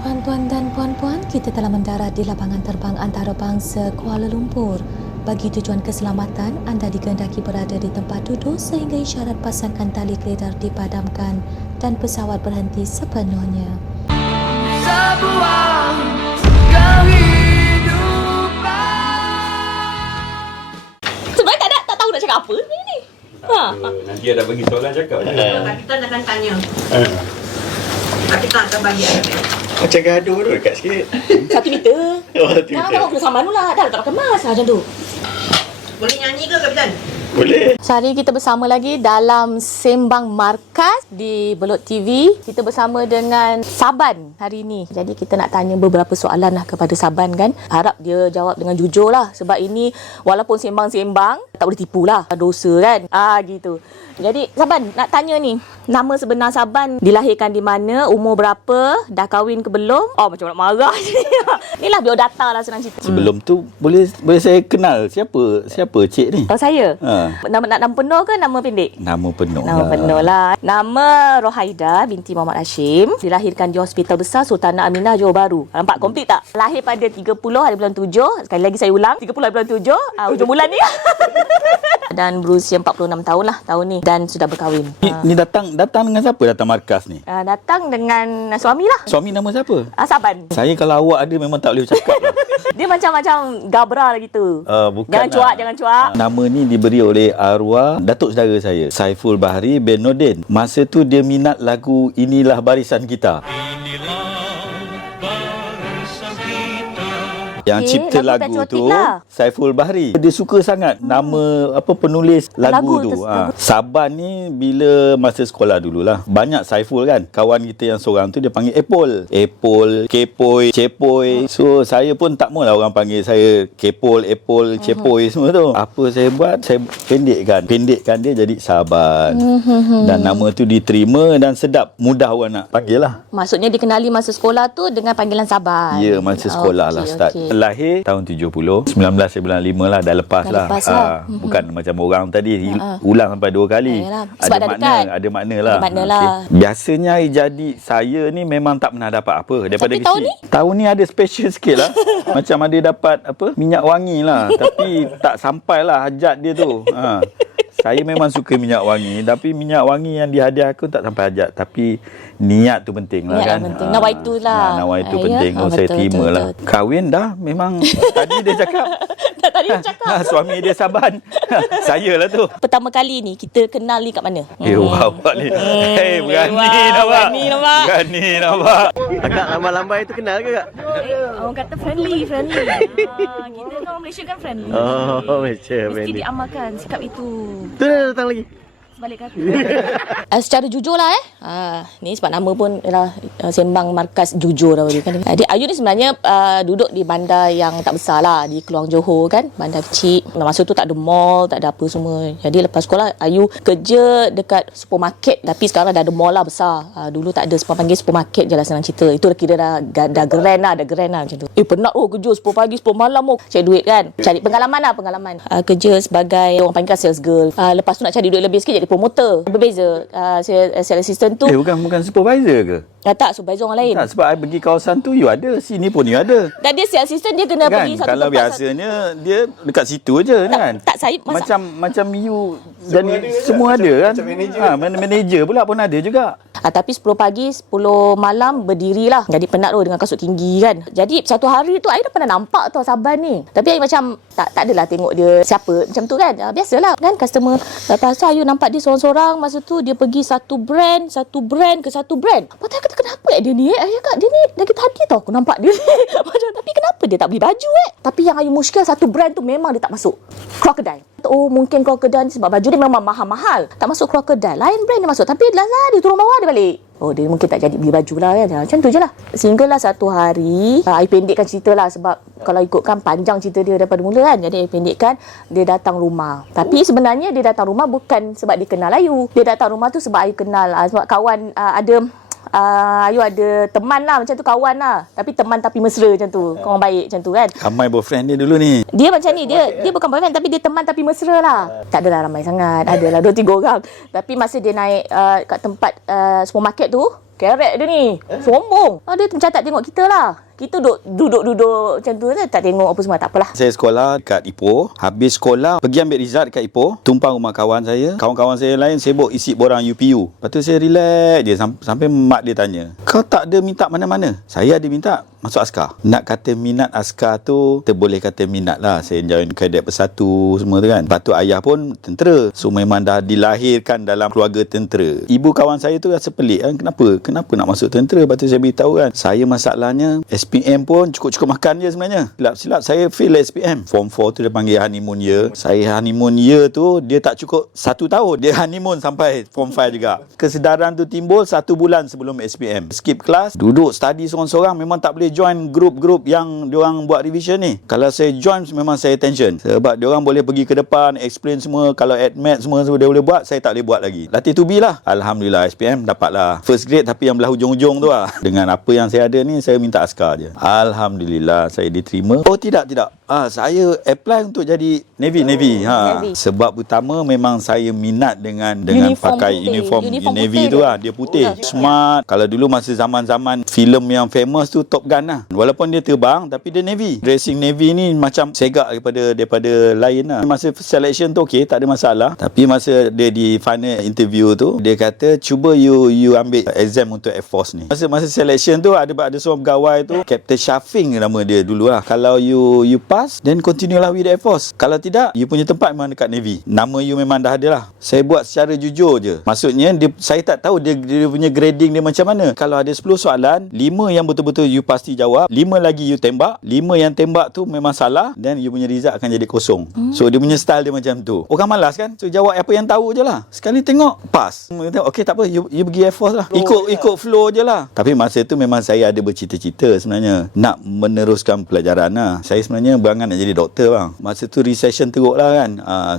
Tuan-tuan dan puan-puan, kita telah mendarat di lapangan terbang antarabangsa Kuala Lumpur. Bagi tujuan keselamatan, anda dikehendaki berada di tempat duduk sehingga isyarat pasangkan tali keledar dipadamkan dan pesawat berhenti sepenuhnya. Sebuah kehidupan. Sebenarnya tak tahu nak cakap apa ni. Nanti ada bagi soalan cakap je. Kita akan tanya. Tapi tak akan bagi ada. Macam gaduh tu dekat sikit. 1 meter. Jangan tahu kena sama pula. Dah tak pakai mask macam tu. Boleh nyanyi ke Kapitan? Boleh. Hari kita bersama lagi dalam Sembang Markas di Belot TV. Kita bersama dengan Saban hari ini. Jadi kita nak tanya beberapa soalan lah kepada Saban kan. Harap dia jawab dengan jujur lah. Sebab ini walaupun sembang-sembang, tak boleh tipu lah. Dosa kan. Gitu. Jadi Saban nak tanya ni. Nama sebenar Saban dilahirkan di mana? Umur berapa? Dah kahwin ke belum? Macam nak marah je. Inilah biodata lah senang cerita. Sebelum tu boleh saya kenal siapa cik ni? Kalau saya? Ha. Nama penuh ke nama pendek? Nama penuh. Nama penuh lah. Nama Rohaida binti Muhammad Hashim. Dilahirkan di Hospital Besar Sultanah Aminah, Johor Bahru. Nampak komplit tak? Lahir pada 30 hari bulan 7. Sekali lagi saya ulang. 30 hari bulan 7. Hujung bulan ni. Dan berusia 46 tahun lah tahun ni. Dan sudah berkahwin. Ni datang dengan siapa datang markas ni? Datang dengan suami lah. Suami nama siapa? Saban. Saya kalau awak ada memang tak boleh bercakap lah. Dia macam gabra lah gitu. Bukan Jangan cuak. Nama ni diberi oleh arwah Datuk saudara saya, Saiful Bahri bin Nordin. Masa tu dia minat lagu Inilah Barisan Kita. Yang cipta lagu tu lah. Saiful Bahri. Dia suka sangat nama penulis lagu tu. Saban ni bila masa sekolah dululah. Banyak Saiful kan. Kawan kita yang seorang tu dia panggil Apple, Kepoi, Cepoi. So saya pun tak maulah orang panggil saya Kepol, Apple, Cepoi semua tu. Apa saya buat? Saya pendekkan dia jadi Saban. Dan nama tu diterima dan sedap, mudah orang nak panggil lah. Maksudnya dikenali masa sekolah tu dengan panggilan Saban. Ya, masa sekolah lah start. Lahir tahun 70, 1995 lah, dah lepas lah. Bukan macam orang tadi ulang sampai 2 kali. Ada makna lah. Biasanya jadi saya ni memang tak pernah dapat apa daripada kecil. Tahun ni ada special sikit lah. Macam ada dapat minyak wangi lah. Tapi tak sampai lah hajat dia tu. Saya memang suka minyak wangi, tapi minyak wangi yang dihadiah aku tak sampai hajat. Tapi niat tu penting lah kan. Penting. Nawaitu lah. Nawaitu penting. Saya terima lah. Kahwin dah memang tadi dia cakap. Tadi dia cakap. Suami dia Saban. Saya lah tu. Pertama kali ni kita kenal ni kat mana? Awak ni. Berani nampak. Berani nampak. Akak lambai-lambai tu kenal ke kak? Orang kata friendly. Kita orang Malaysia kan friendly. Malaysia Mesti friendly. diamalkan sikap itu. Tu dah datang lagi. Balik kata. Secara jujur lah ni sebab nama pun ialah Sembang Markas Jujur lah kan. Jadi Ayu ni sebenarnya duduk di bandar yang tak besar lah, di Keluang Johor kan, bandar kecil. Masa tu tak ada mall, tak ada apa semua. Jadi lepas sekolah Ayu kerja dekat supermarket, tapi sekarang dah ada mall lah besar. Dulu tak ada, panggil supermarket je lah senang cerita. Itu kira dah grand lah macam tu. Penat kerja 10 pagi 10 malam cari duit kan. Cari pengalaman. Kerja sebagai orang panggil sales girl. Lepas tu nak cari duit lebih sikit jadi promoter. Berbeza. Sales assistant tu. Bukan supervisor ke? Tak, supervisor orang lain. Tak, sebab I pergi kawasan tu you ada, sini pun you ada. Dan dia sales assistant, dia kena kan? pergi satu Kalau tempat. biasanya dia dekat situ je kan. Tak saya macam you dan semua ada kan. Manager pula pun ada juga. Tapi 10 pagi 10 malam berdirilah. Jadi penat dengan kasut tinggi kan. Jadi satu hari tu I dah pernah nampak tau Saban ni. Tapi I macam tak adalah tengok dia siapa macam tu kan. Biasalah kan customer. Lepas tu Ayu nampak dia seorang-seorang masa tu dia pergi satu brand ke satu brand. Lepas tu I kata kenapa dia ni? I cakap dia ni lagi tadi tau aku nampak dia ni. Tapi kenapa dia tak beli baju Tapi yang Ayu muskil satu brand tu memang dia tak masuk. Crocodile. Mungkin Crocodile ni sebab baju dia memang mahal-mahal. Tak masuk Crocodile. Lain brand dia masuk. Tapi Lazada dia turun bawah dia balik. Dia mungkin tak jadi beli baju lah kan. Macam tu je lah. Sehinggalah satu hari I pendekkan cerita lah. Sebab kalau ikutkan panjang cerita dia daripada mula kan. Jadi I pendekkan dia datang rumah. Tapi sebenarnya dia datang rumah bukan sebab dia kenal Ayu. Dia datang rumah tu sebab Ayu kenal. Sebab kawan ada Ayu ada teman lah macam tu, kawan lah. Tapi teman tapi mesra macam tu. Kawan baik macam tu kan. Ramai boyfriend dia dulu ni. Dia macam ni, dia bukan boyfriend tapi dia teman tapi mesra lah. Tak adalah ramai sangat. Adalah 2-3 orang. Tapi masa dia naik kat tempat supermarket tu, Kerek dia ni. Sombong. Dia macam tak tengok kita lah. Kita duduk macam tu tak tengok apa semua. Tak apalah. Saya sekolah dekat Ipoh. Habis sekolah, pergi ambil result dekat Ipoh. Tumpang rumah kawan saya. Kawan-kawan saya lain sibuk isi borang UPU. Lepas tu saya relax je sampai mak dia tanya, kau tak ada minta mana-mana? Saya ada minta masuk askar. Nak kata minat askar tu, kita boleh kata minat lah. Saya join Kadet Bersatu semua tu kan. Lepas tu ayah pun tentera. So memang dah dilahirkan dalam keluarga tentera. Ibu kawan saya tu rasa pelik kan. Kenapa nak masuk tentera? Lepas tu saya beritahu kan, saya masalahnya SPM pun cukup-cukup makan je sebenarnya. Silap saya fail SPM. Form 4 tu dia panggil honeymoon year. Saya honeymoon year tu dia tak cukup 1 tahun. Dia honeymoon sampai Form 5 juga. Kesedaran tu timbul 1 bulan sebelum SPM. Skip kelas, duduk study seorang-seorang. Memang tak boleh join grup-grup yang diorang buat revision ni. Kalau saya join memang saya tension. Sebab diorang boleh pergi ke depan, explain semua. Kalau admit semua dia boleh buat, saya tak boleh buat lagi. Latih to be lah. Alhamdulillah SPM dapatlah first grade, tapi yang belah hujung-hujung tu lah. Dengan apa yang saya ada ni, saya minta askar je. Alhamdulillah saya diterima. Oh tidak. Saya apply untuk jadi Navy. Navy. Sebab utama memang saya minat dengan pakai uniform Navy tu lah. Dia putih, smart. Kalau dulu masa zaman-zaman filem yang famous tu Top Gun lah. Walaupun dia terbang tapi dia Navy. Dressing Navy ni macam segak daripada lain lah. Masa selection tu okey, tak ada masalah. Tapi masa dia di final interview tu, dia kata cuba you ambil exam untuk Air Force ni. Masa selection tu ada seorang pegawai tu, Captain Shafing nama dia dulu lah. Kalau you pass, then continue lah with the Air Force. Kalau tidak, you punya tempat memang dekat Navy. Nama you memang dah ada lah. Saya buat secara jujur je. Maksudnya saya tak tahu dia punya grading dia macam mana. Kalau ada 10 soalan, 5 yang betul-betul you pasti jawab, 5 lagi you tembak, 5 yang tembak tu memang salah, then you punya result akan jadi kosong. So dia punya style dia macam tu. Orang malas kan? So jawab apa yang tahu je lah. Sekali tengok pass. Okay tak apa, you pergi Air Force lah. Ikut flow je lah. Tapi masa tu memang saya ada bercita-cita sebenarnya nak meneruskan pelajaran lah. Saya sebenarnya berangan nak jadi doktor bang. Masa tu recession teruk lah kan.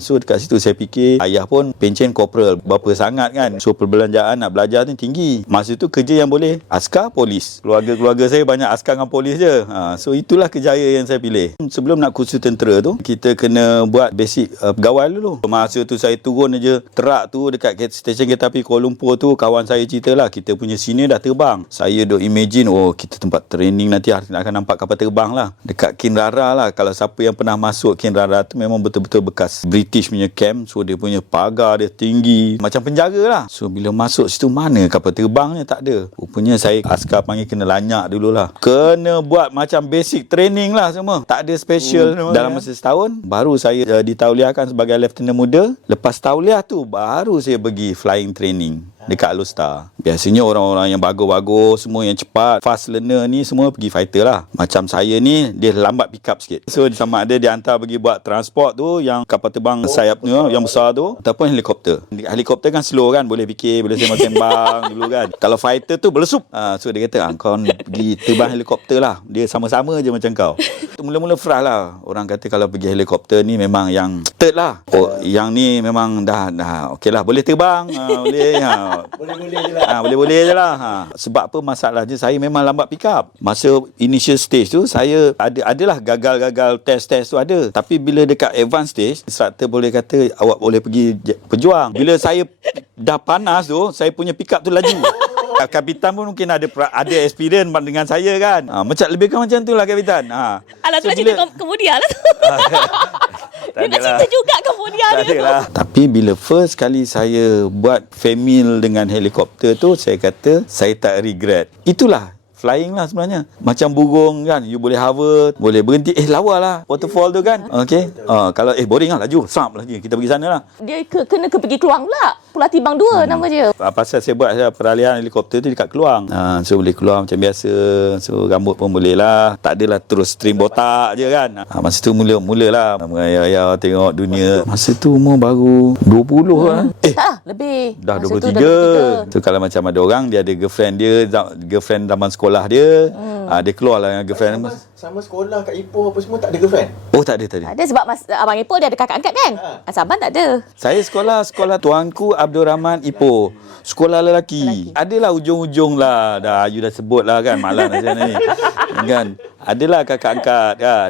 So dekat situ saya fikir, ayah pun pencen corporal, berapa sangat kan. So perbelanjaan nak belajar tu tinggi. Masa tu kerja yang boleh askar, polis. Keluarga saya banyak askar dengan polis je. So itulah kerjaya yang saya pilih. Sebelum nak kursus tentera tu, kita kena buat basic pegawai dulu. Masa tu saya turun aja terak tu dekat stesen kereta api Kuala Lumpur tu, kawan saya ceritalah kita punya senior dah terbang. Saya duk imagine, kita tempat training nanti akan nampak kapal terbang lah. Dekat Kinrara lah. Kalau siapa yang pernah masuk Kinrara tu memang betul-betul bekas British punya camp. So dia punya pagar dia tinggi, macam penjara lah. So bila masuk situ, mana kapal terbangnya? Tak ada. Rupanya saya askar panggil kena lanyak dululah. Kena buat macam basic training lah semua. Tak ada special. Dalam masa setahun, baru saya ditauliahkan sebagai lieutenant muda. Lepas tauliah tu, baru saya pergi flying training dekat Alostar. Biasanya orang-orang yang bagus-bagus, semua yang cepat, fast learner ni semua pergi fighter lah. Macam saya ni, dia lambat pick up sikit. So sama ada dia hantar pergi buat transport tu, yang kapal terbang sayap tu, yang besar tu, ataupun helikopter. Helikopter kan slow kan, boleh fikir, boleh sembang dulu kan. Kalau fighter tu berlesup. So dia kata, kau pergi terbang helikopter lah. Dia sama-sama je macam kau. Mula-mula frah lah. Orang kata kalau pergi helikopter ni memang yang third lah. Yang ni memang dah okey lah, boleh terbang, boleh boleh-boleh je lah. Sebab apa masalahnya, saya memang lambat pick up. Masa initial stage tu, saya adalah gagal-gagal test tu ada. Tapi bila dekat advanced stage, instructor boleh kata awak boleh pergi pejuang. Bila saya dah panas tu, saya punya pick up tu laju. Kapitan pun mungkin ada experience dengan saya kan. Macam lebih kurang macam tu lah kapitan. Alah tu cerita kemudian lah tu. Dia nak cerita juga kemudian dia tu. Tapi bila first kali saya buat famil dengan helikopter tu, saya kata saya tak regret. Itulah flying lah sebenarnya. Macam burung kan, you boleh hover, boleh berhenti, lawa lah waterfall tu kan. Okay. Kalau boring lah, laju, samp lagi, kita pergi sana lah. Dia kena pergi Keluang pula. Pulau Tibang 2 nama dia. Pasal saya buat peralihan helikopter tu dekat Keluang. So boleh keluar macam biasa. So rambut pun boleh lah. Tak adalah terus trim botak je kan. Masa tu mulalah merayau tengok dunia. Masa tu umur baru 20 lah. Tak lah, lebih. Dah 23. So kalau macam ada orang, dia ada girlfriend dia, girlfriend zaman sekolah dia. Dia keluar lah dengan girlfriend. Sama sekolah kat Ipoh apa semua tak ada girlfriend? Oh tak ada. Tak ada sebab Abang Ipoh dia ada kakak angkat kan? Saban tak ada. Saya sekolah Tuanku Abdul Rahman Ipoh. Sekolah lelaki. Adalah ujung-ujung lah. You dah sebut lah kan. Malam macam ni. Kan? Adalah kakak angkat kan.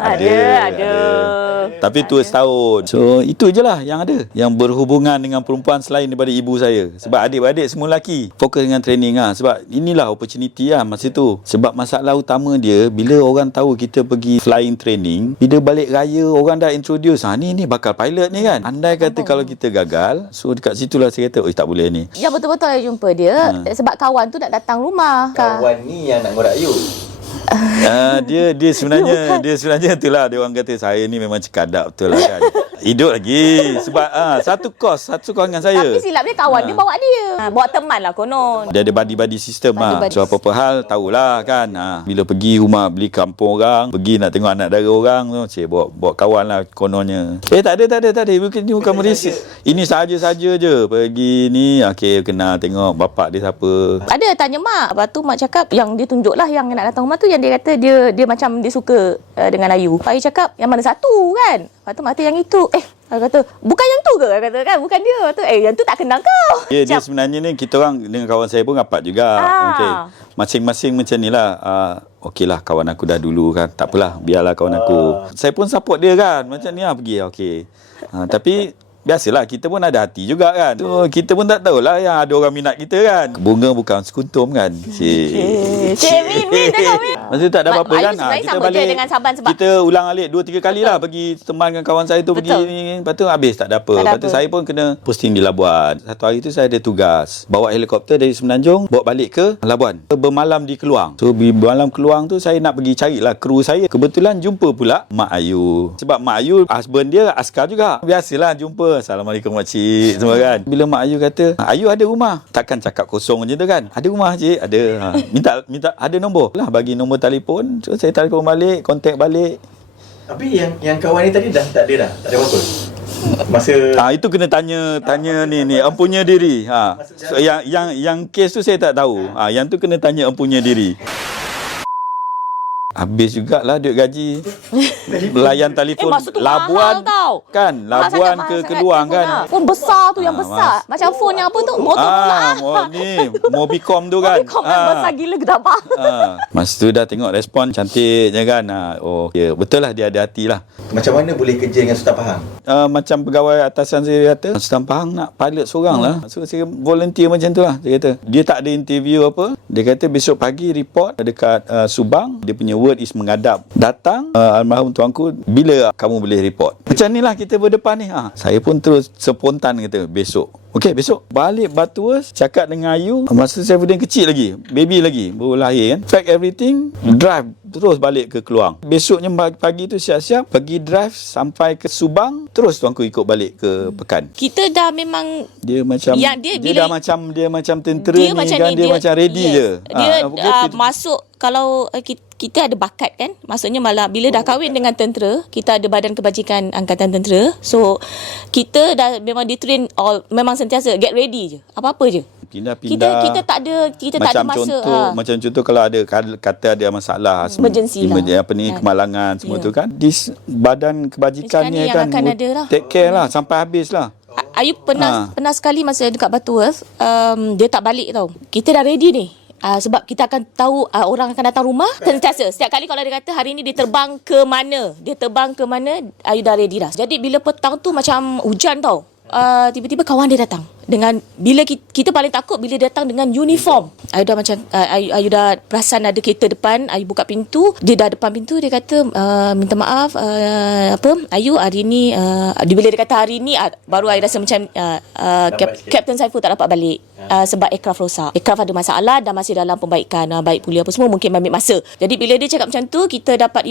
Ada. Tapi tua setahun. So itu je lah yang ada, yang berhubungan dengan perempuan selain daripada ibu saya. Sebab adik-adik semua lelaki. Fokus dengan training lah. Sebab inilah opportunity lah masa tu. Sebab masalah utama dia, bila orang tahu kita pergi flying training, bila balik raya orang dah introduce, ni bakal pilot ni kan. Andai kata kalau kita gagal, so dekat situlah saya kata, tak boleh ni. Yang betul-betul saya jumpa dia sebab kawan tu nak datang rumah. Kawan ni yang nak ngorak you. Dia sebenarnya itulah dia orang kata saya ni memang cekadap betul lah kan. Hidup lagi sebab satu kos dengan saya. Tapi silap dia kawan dia bawa dia. Bawa teman lah konon. Dia ada body system lah. So apa-apa hal tahulah kan. Bila pergi rumah beli kampung orang, pergi nak tengok anak dara orang tu, bawa kawan lah kononnya. Tak ada. Ini bukan Malaysia. Ini saja je pergi ni. Okey, kena tengok bapak dia siapa. Ada tanya mak. Lepas tu mak cakap yang dia tunjuk lah yang nak datang rumah tu, yang dia kata dia macam dia suka dengan Ayu. Ayu cakap yang mana satu kan. Lepas tu mak kata yang itu. Dia kata bukan yang tu ke? Dia kata kan bukan dia. Tu yang tu tak kenal kau. Dia sebenarnya ni kita orang dengan kawan saya pun rapat juga. Okey. Masing-masing macam ni lah. Okeylah kawan aku dah dulu kan. Tak apalah, biarlah kawan aku. Saya pun support dia kan. Macam ni lah pergi. Okey. Tapi biasalah kita pun ada hati juga kan. So kita pun tak tahulah yang ada orang minat kita kan. Bunga bukan sekuntum kan. Min tengok Min. Masa tu tak ada apa-apa kan. Kita balik dengan Saban sebab kita ulang alik 2-3 kali lah pergi teman dengan kawan saya tu. Betul. Pergi ni. Lepas tu habis tak ada apa. Lepas tu saya pun kena posting di Labuan. Satu hari tu saya ada tugas bawa helikopter dari Semenanjung bawa balik ke Labuan. Bermalam di Keluang. So bermalam Keluang tu saya nak pergi carilah kru saya. Kebetulan jumpa pula Mak Ayu. Sebab Mak Ayu husband dia askar juga. Biasalah jumpa. Assalamualaikum makcik semua kan. Bila Mak Ayu kata, Ayu ada rumah. Takkan cakap kosong macam tu kan. Ada rumah cik, ada. Minta ada nombor. Lah bagi nombor telefon. So saya telefon balik, kontak balik. Tapi yang kawan ni tadi dah tak ada Tak ada apa-apa. Masa itu kena tanya ni empunya diri. So, yang kes tu saya tak tahu. Yang tu kena tanya empunya diri. Habis jugalah duit gaji. Layan telefon Labuan tau. Kan Labuan ke Keluang kan. Pun besar tu yang besar. Macam phone yang apa tu? Motorola. Ni Mobicom tu kan. Mobicom kan besar gila gedabah. Masa tu dah tengok respon cantiknya kan. Betul lah dia ada hati lah. Macam mana boleh kerja dengan Sultan Pahang? Macam pegawai atasan saya kata, Sultan Pahang nak pilot seorang lah. So saya volunteer macam tu lah. Dia kata dia tak ada interview apa. Dia kata besok pagi report dekat Subang. Dia punya word is menghadap. Datang almarhum tuanku, bila kamu boleh report? Macam ni lah kita berdepan ni. Saya pun terus spontan kata besok. Okey, besok balik Batuas, cakap dengan Ayu. Masa saya pun kecil lagi, baby lagi, baru lahir kan. Pack everything, drive terus balik ke Keluang. Besoknya pagi tu siap-siap pergi drive sampai ke Subang, terus tuanku ikut balik ke Pekan. Kita dah memang dia macam dia macam tentera ni kan, dia macam ready je. Dia masuk kalau kita ada bakat kan, maksudnya malah bila dah kahwin dengan tentera, kita ada badan kebajikan angkatan tentera, so kita dah memang ditrain memang sentiasa get ready je, apa-apa je. Pindah-pindah. Kita tak ada masa. Macam contoh kalau ada kata ada masalah emergency lah. Kemalangan semua tu kan. Di badan kebajikannya kan take care lah sampai habis lah. Ayu pernah sekali masa dekat Batuas, dia tak balik tau. Kita dah ready ni. Sebab kita akan tahu orang akan datang rumah sentiasa. Setiap kali kalau dia kata hari ni dia terbang ke mana, Ayu dah ready dah. Jadi bila petang tu macam hujan tau, tiba-tiba kawan dia datang dengan, bila kita paling takut bila datang dengan uniform. Ayu dah macam Ayu dah perasan ada kereta depan. Ayu buka pintu, dia dah depan pintu. Dia kata minta maaf, Ayu hari ni bila dia kata hari ni baru Ayu rasa macam Captain Saiful tak dapat balik sebab aircraft rosak. Aircraft ada masalah dan masih dalam pembaikan, baik pulih apa semua, mungkin ambil masa. Jadi bila dia cakap macam tu, kita dapat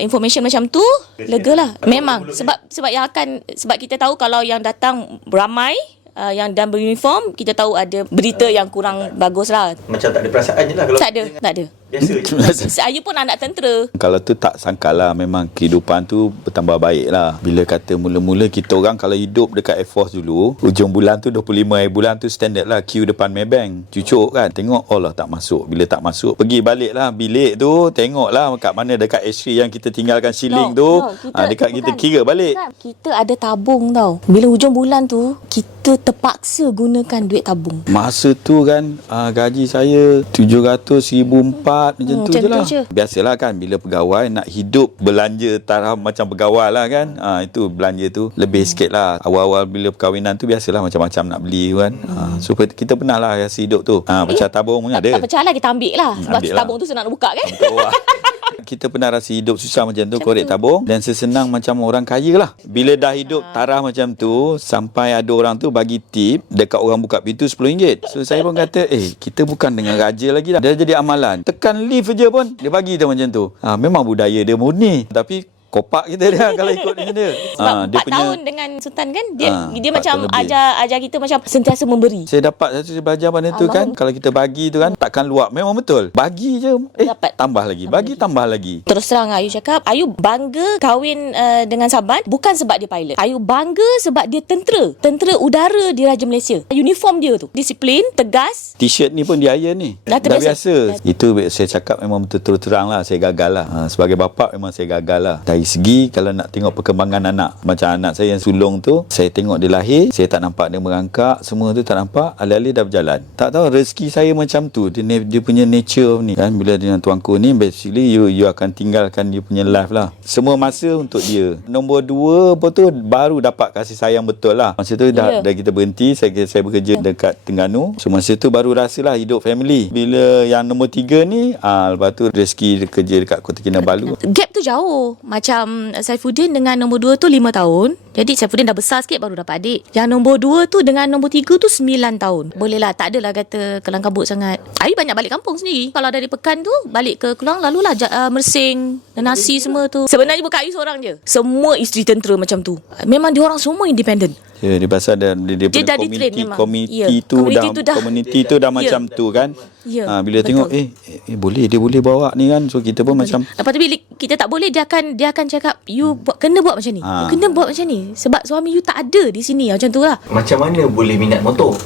information macam tu, lega lah. Memang sebab kita tahu kalau yang datang beramai, yang dan beruniform, kita tahu ada berita yang kurang bagus lah. Macam tak ada perasaan je lah kalau tak ada. Biasa je. Ayu pun anak tentera. Kalau tu tak sangka lah, memang kehidupan tu bertambah baik lah. Bila kata mula-mula kita orang kalau hidup dekat Air Force dulu, hujung bulan tu 25 bulan tu standard lah, queue depan Maybank, cucuk kan, tengok Allah tak masuk. Bila tak masuk, pergi balik lah bilik tu, tengok lah kat mana dekat H3 yang kita tinggalkan shilling tu, dekat kita kira balik. Kita ada tabung tau. Bila hujung bulan tu, kita terpaksa gunakan duit tabung. Masa tu kan gaji saya 700, 1,400, tempat macam tu je lah. Biasalah kan, bila pegawai nak hidup belanja taraf macam pegawai lah kan, itu belanja tu lebih sikit lah. Awal-awal bila perkahwinan tu biasalah macam-macam nak beli kan. So kita pernah lah rasa hidup tu. Pecah tabung pun ada. Tak pecah lah, kita ambil lah. Sebab ambil tabung tu senang nak buka kan. Kita pernah rasa hidup susah macam tu, korek tabung, dan sesenang macam orang kaya lah. Bila dah hidup taraf macam tu, sampai ada orang tu bagi tip dekat orang buka pintu RM10. So saya pun kata, kita bukan dengan raja lagi dah. Dia jadi amalan, tekan lift je pun dia bagi tu macam tu. Memang budaya dia murni, tapi kopak kita dia kalau ikut dengan dia. Sebab 4 tahun dengan Sultan kan, dia macam ajar kita macam sentiasa memberi. Saya dapat satu belajar pada tu kan, kalau kita bagi tu kan, takkan luap. Memang betul. Bagi je, dapat. Tambah lagi. Bagi tambah lagi. Terus terang Ayu cakap, Ayu bangga kahwin dengan Saban bukan sebab dia pilot. Ayu bangga sebab dia tentera udara di Raja Malaysia. Uniform dia tu disiplin, tegas. T-shirt ni pun dia iron ni. Dah biasa. Itu saya cakap memang betul terang lah, saya gagal lah. Sebagai bapa memang saya gagal lah. Dari segi kalau nak tengok perkembangan anak, macam anak saya yang sulung tu, saya tengok dia lahir, saya tak nampak dia merangkak, semua tu tak nampak, alih-alih dah berjalan. Tak tahu rezeki saya macam tu, dia punya nature ni kan. Bila dengan tuanku ni, basically you akan tinggalkan dia punya life lah, semua masa untuk dia. Nombor 2 apa tu, baru dapat kasih sayang betul lah. Masa tu dah kita berhenti, saya bekerja dekat Terengganu, so masa tu baru rasalah hidup family. Bila yang nombor 3 ni, lepas tu rezeki kerja dekat Kota Kinabalu. Gap tu jauh. Macam Saifuddin dengan nombor 2 tu 5 tahun. Jadi Saifuddin dah besar sikit baru dapat adik. Yang nombor 2 tu dengan nombor 3 tu 9 tahun. Boleh lah, tak adalah kata kelang kabut sangat. Ayu banyak balik kampung sendiri. Kalau dari Pekan tu balik ke Kelang, lalulah Mersing dan nasi semua tu. Sebenarnya bukan Ayu seorang je. Semua isteri tentera macam tu. Memang diorang semua independent. Ya, dia pasal dia community tu dah macam tu kan. Bila betul. Tengok dia boleh bawa ni kan, so kita pun macam. Lepas tu bila kita tak boleh, dia akan cakap you kena buat macam ni. You kena buat macam ni sebab suami you tak ada di sini, macam tu lah. Macam mana boleh minat motor?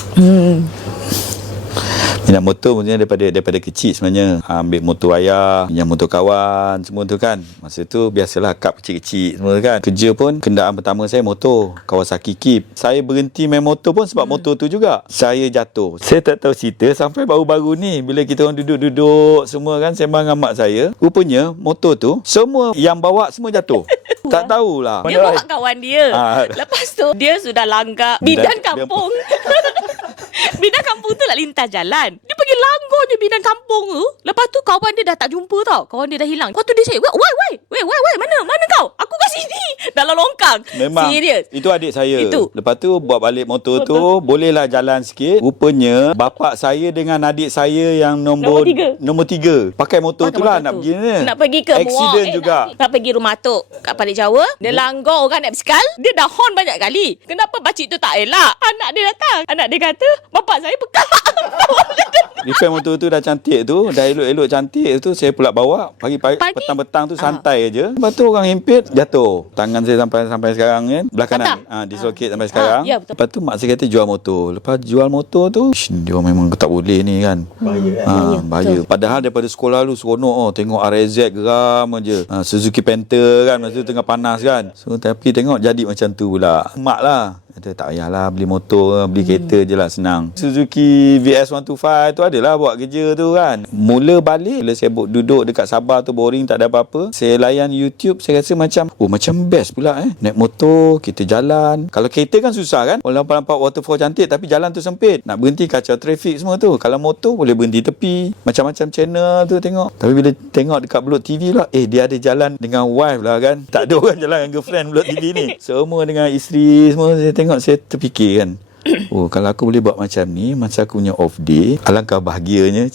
Minat motor maksudnya daripada kecil sebenarnya. Ambil motor ayah, pinjam motor kawan, semua tu kan. Masa tu biasalah kap kecil-kecil semua kan. Kerja pun kenderaan pertama saya motor Kawasaki Kip. Saya berhenti main motor pun sebab motor tu juga. Saya jatuh. Saya tak tahu cerita sampai baru-baru ni bila kita orang duduk-duduk semua kan sembang dengan mak saya. Rupanya motor tu semua yang bawa semua jatuh. Tak tahulah. Dia bawa kawan dia. Lepas tu dia sudah langgar bidan kampung. Bidan kampung tu nak lintas jalan. Dia pergi langgar je bidan kampung tu. Lepas tu kawan dia dah tak jumpa tau. Kawan dia dah hilang. Lepas tu dia cakap, why, mana kau? Aku kat sini. Dalam longkang. Memang. Serius. Itu adik saya. Lepas tu buat balik motor tu, bolehlah jalan sikit. Rupanya bapak saya dengan adik saya yang nombor 3 pakai motor tu lah nak pergi ni. Nak pergi ke accident juga. Nak pergi rumah tok kat Palik Jawa. Dia langgar orang naik basikal. Dia dah horn banyak kali. Kenapa pakcik tu tak elak? Anak dia datang. Anak dia kata, bapak saya pekak. Repair motor tu dah cantik tu, dah elok-elok cantik tu, saya pula bawa pagi petang-petang tu santai aja. Lepas tu orang himpit jatuh. Tangan saya sampai sekarang kan, belah kanan dislocate sampai sekarang. Lepas tu mak saya kata jual motor. Lepas jual motor tu, dia orang memang tak boleh ni kan. Bahaya. Padahal daripada sekolah lu seronok tengok RZ geram aja. Suzuki Panther kan masa tu tengah panas kan. So tapi tengok jadi macam tu pula. Mak lah kata tak payahlah beli motor, beli kereta je lah senang. Suzuki VS125 tu adalah buat kerja tu kan. Mula balik bila saya duduk dekat Sabah tu boring tak ada apa-apa, saya layan YouTube, saya rasa macam macam best pula naik motor kita jalan. Kalau kereta kan susah kan, nampak waterfall cantik tapi jalan tu sempit, nak berhenti kacau trafik semua tu. Kalau motor boleh berhenti tepi, macam-macam channel tu tengok. Tapi bila tengok dekat Blok TV lah, dia ada jalan dengan wife lah kan, tak ada orang jalan dengan girlfriend Blok TV ni, semua dengan isteri semua. Saya tengok, saya terfikir kan, kalau aku boleh buat macam ni masa aku punya off day, alangkah bahagianya.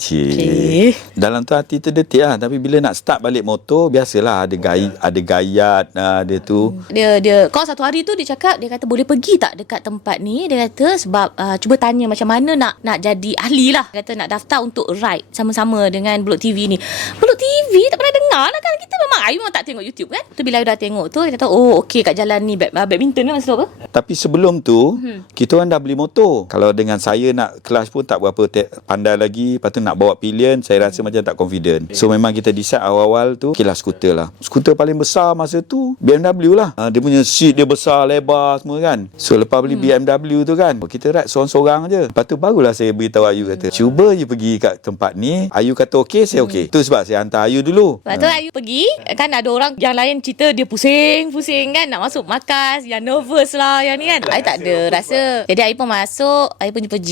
Dalam tu hati terdetik lah. Tapi bila nak start balik motor, biasalah ada gayat dia tu. Dia kau satu hari tu dia cakap, dia kata boleh pergi tak dekat tempat ni. Dia kata sebab cuba tanya macam mana nak jadi ahli lah. Dia kata nak daftar untuk ride sama-sama dengan Blok TV ni. Blok TV tak pernah dengar Benar lah kan. Kita memang Ayu memang tak tengok YouTube kan. Tu bila Ayu dah tengok tu, kita tahu oh okey kat jalan ni badminton kan masa tu apa. Tapi sebelum tu kita orang dah beli motor. Kalau dengan saya nak kelas pun tak berapa pandai lagi. Lepas tu nak bawa pilihan, saya rasa macam tak confident. So memang kita decide awal-awal tu okey lah skuter lah. Skuter paling besar masa tu BMW lah. Dia punya seat dia besar, lebar semua kan. So lepas beli BMW tu kan, kita ride seorang-seorang je. Lepas tu barulah saya beritahu Ayu kata, cuba je pergi kat tempat ni. Ayu kata okey, saya okey. Tu sebab saya hantar Ayu dulu. Lepas tu Ayu pergi, kan ada orang yang lain cerita dia pusing-pusing kan nak masuk markas, yang nervous lah yang ni kan. Ayu tak ada rasa. Jadi Ayu pun masuk, Ayu pun jumpa G.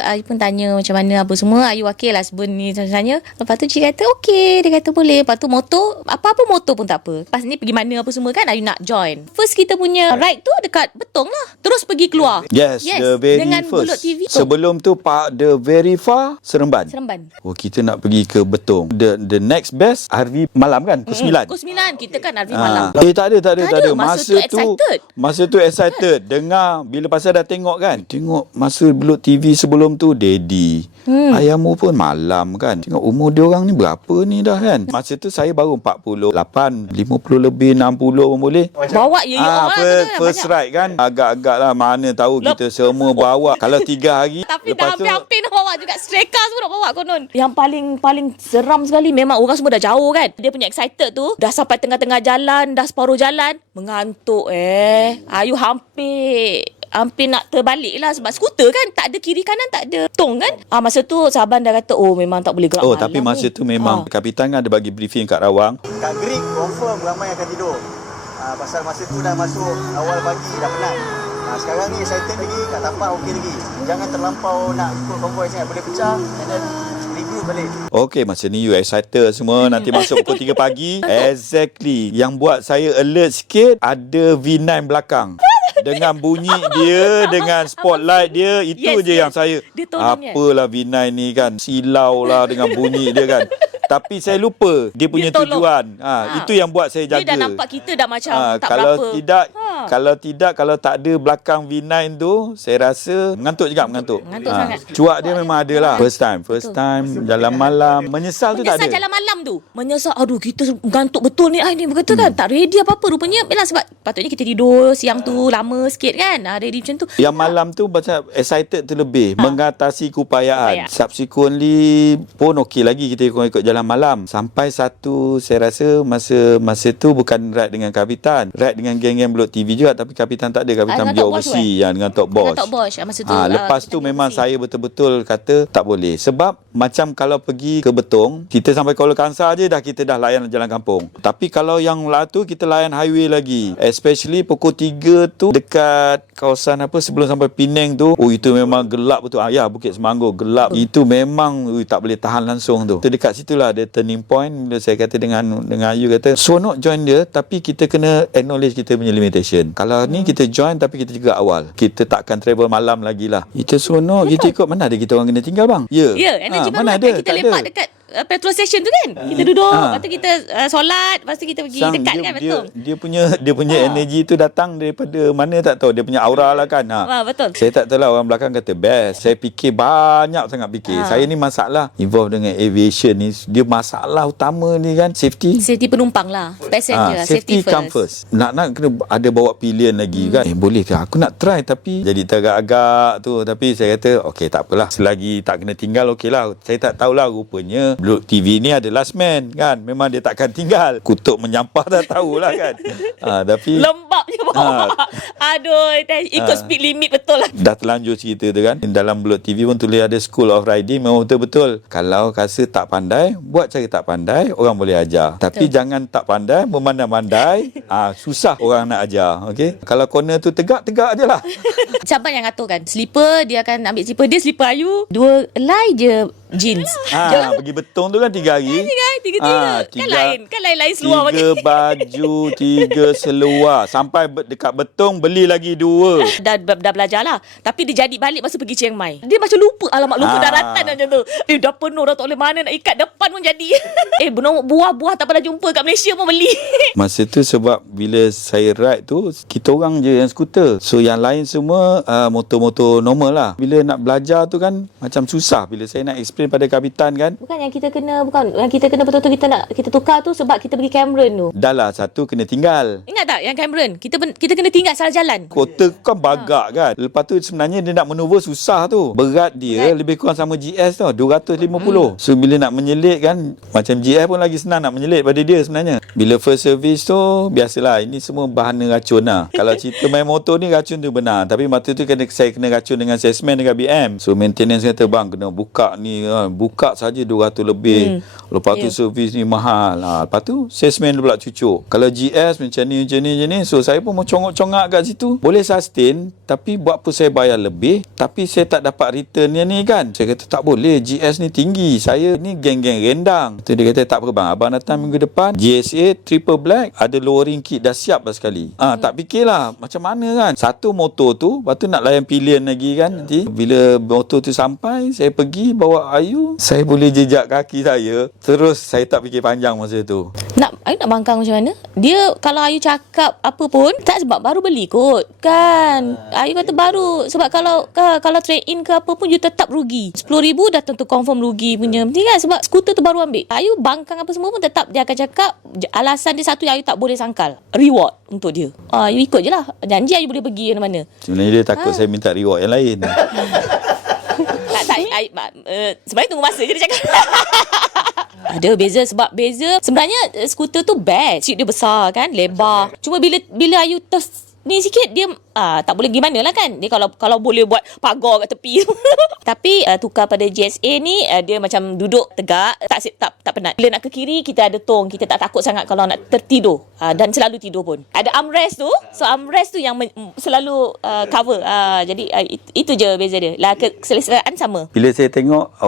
Ayu pun tanya macam mana apa semua. Ayu okey lah sebenarnya tanya. Lepas tu G kata okey, dia kata boleh. Lepas tu motor, apa-apa motor pun tak apa. Lepas ni pergi mana apa semua kan, Ayu nak join. First kita punya ride tu dekat Betong lah. Terus pergi keluar. Yes, the very dengan first. Bulut TV tu. Sebelum tu the very far Seremban. Oh, kita nak pergi ke Betong. The next best RV malam kan, pukul 9. Pukul 9 kita kan RV malam. Tak ada. Masa tu Excited. Dengar bila pasal dah tengok kan. Tengok masa Bulut TV sebelum tu Daddy. Ayahmu pun malam kan. Tengok umur dia orang ni berapa ni dah kan. Masa tu saya baru 48, 50 lebih, 60 pun boleh. Bawa ye First ride kan. Agak-agak lah, mana tahu kita semua bawa. Kalau 3 hari. Tapi dah hampir-hampir nak bawa juga. Streka semua nak bawa konon. Yang paling seram sekali memang orang semua dah jauh kan. Dia punya excited tu dah sampai tengah-tengah jalan, dah separuh jalan, mengantuk Ayu hampir nak terbalik lah sebab skuter kan tak ada kiri kanan, tak ada tong kan. Masa tu Saban dah kata memang tak boleh gerak malam. Tapi masa tu memang kapitan kan ada bagi briefing kat Rawang. Kat Greek confirm ramai akan tidur. Pasal masa tu dah masuk awal pagi, dah penat. Sekarang ni excited lagi, kat tapak okey lagi. Jangan terlampau nak ikut konvoi sangat, boleh pecah and then regroup balik. Okey, masa ni you excited semua. Nanti masuk pukul 3 pagi. Exactly. Yang buat saya alert sikit, ada V9 belakang. Dengan bunyi dia, dengan spotlight dia, itu je yang saya, apalah V9 ni kan, silau lah dengan bunyi dia kan. Tapi saya lupa dia punya tujuan. Itu yang buat saya jaga. Dia dah nampak kita dah macam tak kalau berapa. Kalau tak ada belakang V9 tu, saya rasa mengantuk sangat. Cuak dia memang ada lah. First time jalan malam. Menyesal tu tak ada. Menyesal jalan malam tu. Menyesal, aduh kita mengantuk betul ni. Ni berkata kan tak ready apa-apa. Rupanya yalah, sebab patutnya kita tidur siang tu lama sikit kan. Ready macam tu. Yang malam tu macam excited tu lebih. Mengatasi keupayaan. Subsequently pun okey lagi kita ikut jalan malam. Sampai satu, saya rasa masa tu bukan ride dengan kapitan. Ride dengan geng-geng Bulut TV juga, tapi kapitan tak ada. Kapitan pergi overseas dengan Tok Bosch. Masa tu. Lepas tu memang saya betul-betul kata tak boleh. Sebab macam kalau pergi ke Betong, kita sampai Kuala Kangsar je kita dah layan jalan kampung. Tapi kalau yang lah tu kita layan highway lagi. Especially pukul 3 tu dekat kawasan sebelum sampai Penang tu. Itu memang gelap betul. Bukit Semanggur gelap. Itu memang tak boleh tahan langsung tu. Dekat situlah ada turning point bila saya kata dengan Ayu kata seronok join dia, tapi kita kena acknowledge kita punya limitation. Kalau ni kita join tapi kita juga awal. Kita takkan travel malam lagi lah. Kita seronok, kita ikut. Mana ada kita orang kena tinggal bang? Energy mana ada? Kita lepak dekat petrol station tu kan. Kita duduk, lepas tu kita solat, lepas tu kita pergi dekat kan betul. Dia punya energy tu datang daripada mana tak tahu. Dia punya aura lah kan. Betul. Saya tak tahu lah, orang belakang kata best. Saya fikir banyak sangat fikir. Saya ni masalah involved dengan aviation ni. Dia masalah utama ni kan safety penumpang lah. Passenger safety come first. Nak kena ada bawa pilihan lagi kan. Boleh ke? Aku nak try tapi jadi teragak-agak tu. Tapi saya kata okey tak apalah. Selagi tak kena tinggal okey lah. Saya tak tahulah rupanya Bulut TV ni ada last man kan. Memang dia takkan tinggal. Kutuk menyampah dah tahulah kan. Tapi lembab je bawa. Aduh, ikut speed limit betul lah. Dah terlanjur cerita tu kan. Dalam Bulut TV pun tulis ada School of Riding. Memang betul-betul. Kalau rasa tak pandai, buat cara tak pandai, orang boleh ajar. Tapi jangan tak pandai, memandai-mandai. Susah orang nak ajar. Okay? Kalau corner tu tegak je lah. Saban yang atur kan. Slipper, dia akan ambil slipper dia, slipper Ayu. 2 helai je jeans. Pergi Betong tu kan 3 hari. 3 Kan lain seluar bagi. 3 baju, 3 seluar. Sampai dekat Betong beli lagi 2. Dah belajar lah. Tapi dia jadi balik masa pergi Chiang Mai. Dia macam lupa. Alamak, lupa daratan macam tu. Dah penuh dah, tak boleh mana nak ikat depan pun jadi. Buah-buah tak pernah jumpa kat Malaysia pun beli. Masa tu sebab bila saya ride tu, kita orang je yang skuter. So yang lain semua motor-motor normal lah. Bila nak belajar tu kan macam susah. Bila saya nak explain pada kapitan kan. Bukan yang kita kena betul-betul kita tukar tu sebab kita pergi Cameron tu. Dah lah, satu kena tinggal. Ingat tak yang Cameron? Kita kena tinggal salah jalan. Kota kan bagak kan. Lepas tu sebenarnya dia nak maneuver susah tu. Berat dia lebih kurang sama GS tau, 250. So bila nak menyelit kan, macam GS pun lagi senang nak menyelit pada dia sebenarnya. Bila first service tu, biasalah ini semua bahana racun lah. Kalau cerita main motor ni racun tu benar. Tapi waktu tu saya kena racun dengan salesman dengan BM. So maintenance kata bang kena buka ni, buka saja 200 lebih. Lepas tu servis ni mahal. Lepas tu salesman pula cucuk. Kalau GS macam ni. So saya pun mau congak-congak kat situ. Boleh sustain, tapi buat apa saya bayar lebih, tapi saya tak dapat return ni kan. Saya kata tak boleh, GS ni tinggi. Saya ni geng-geng rendang. Tu dia kata tak apa bang, abang datang minggu depan, GSA triple black, ada lowering kit dah siap dah sekali. Tak fikirlah macam mana kan. Satu motor tu, lepas tu nak layan pilihan lagi kan. Nanti bila motor tu sampai, saya pergi bawa Ayu, saya boleh jejak kaki saya. Terus saya tak fikir panjang masa tu. Ayu nak bangkang macam mana? Dia kalau Ayu cakap apa pun, tak sebab baru beli kot kan. Ayu kata baru, sebab kalau trade in ke apa pun you tetap rugi. 10,000 dah tentu confirm rugi punya. Mesti kan sebab skuter tu baru ambil. Ayu bangkang apa semua pun tetap dia akan cakap alasan dia satu yang Ayu tak boleh sangkal. Reward untuk dia. Ayu ikut je lah. Janji Ayu boleh pergi mana-mana. Sebenarnya dia takut saya minta reward yang lain. Sebenarnya tunggu masa je dia cakap. Ada beza sebab sebenarnya skuter tu best. Seat dia besar kan, lebar. Cuma bila Ayu ni sikit dia tak boleh gimana lah kan. Dia kalau boleh buat pagar kat tepi. Tapi tukar pada GSA ni dia macam duduk tegak, tak penat. Bila nak ke kiri kita ada tong, kita tak takut sangat kalau nak tertidur. Dan selalu tidur pun. Ada armrest tu. So armrest tu yang selalu cover. Jadi itu je beza dia. Keselesaan sama. Bila saya tengok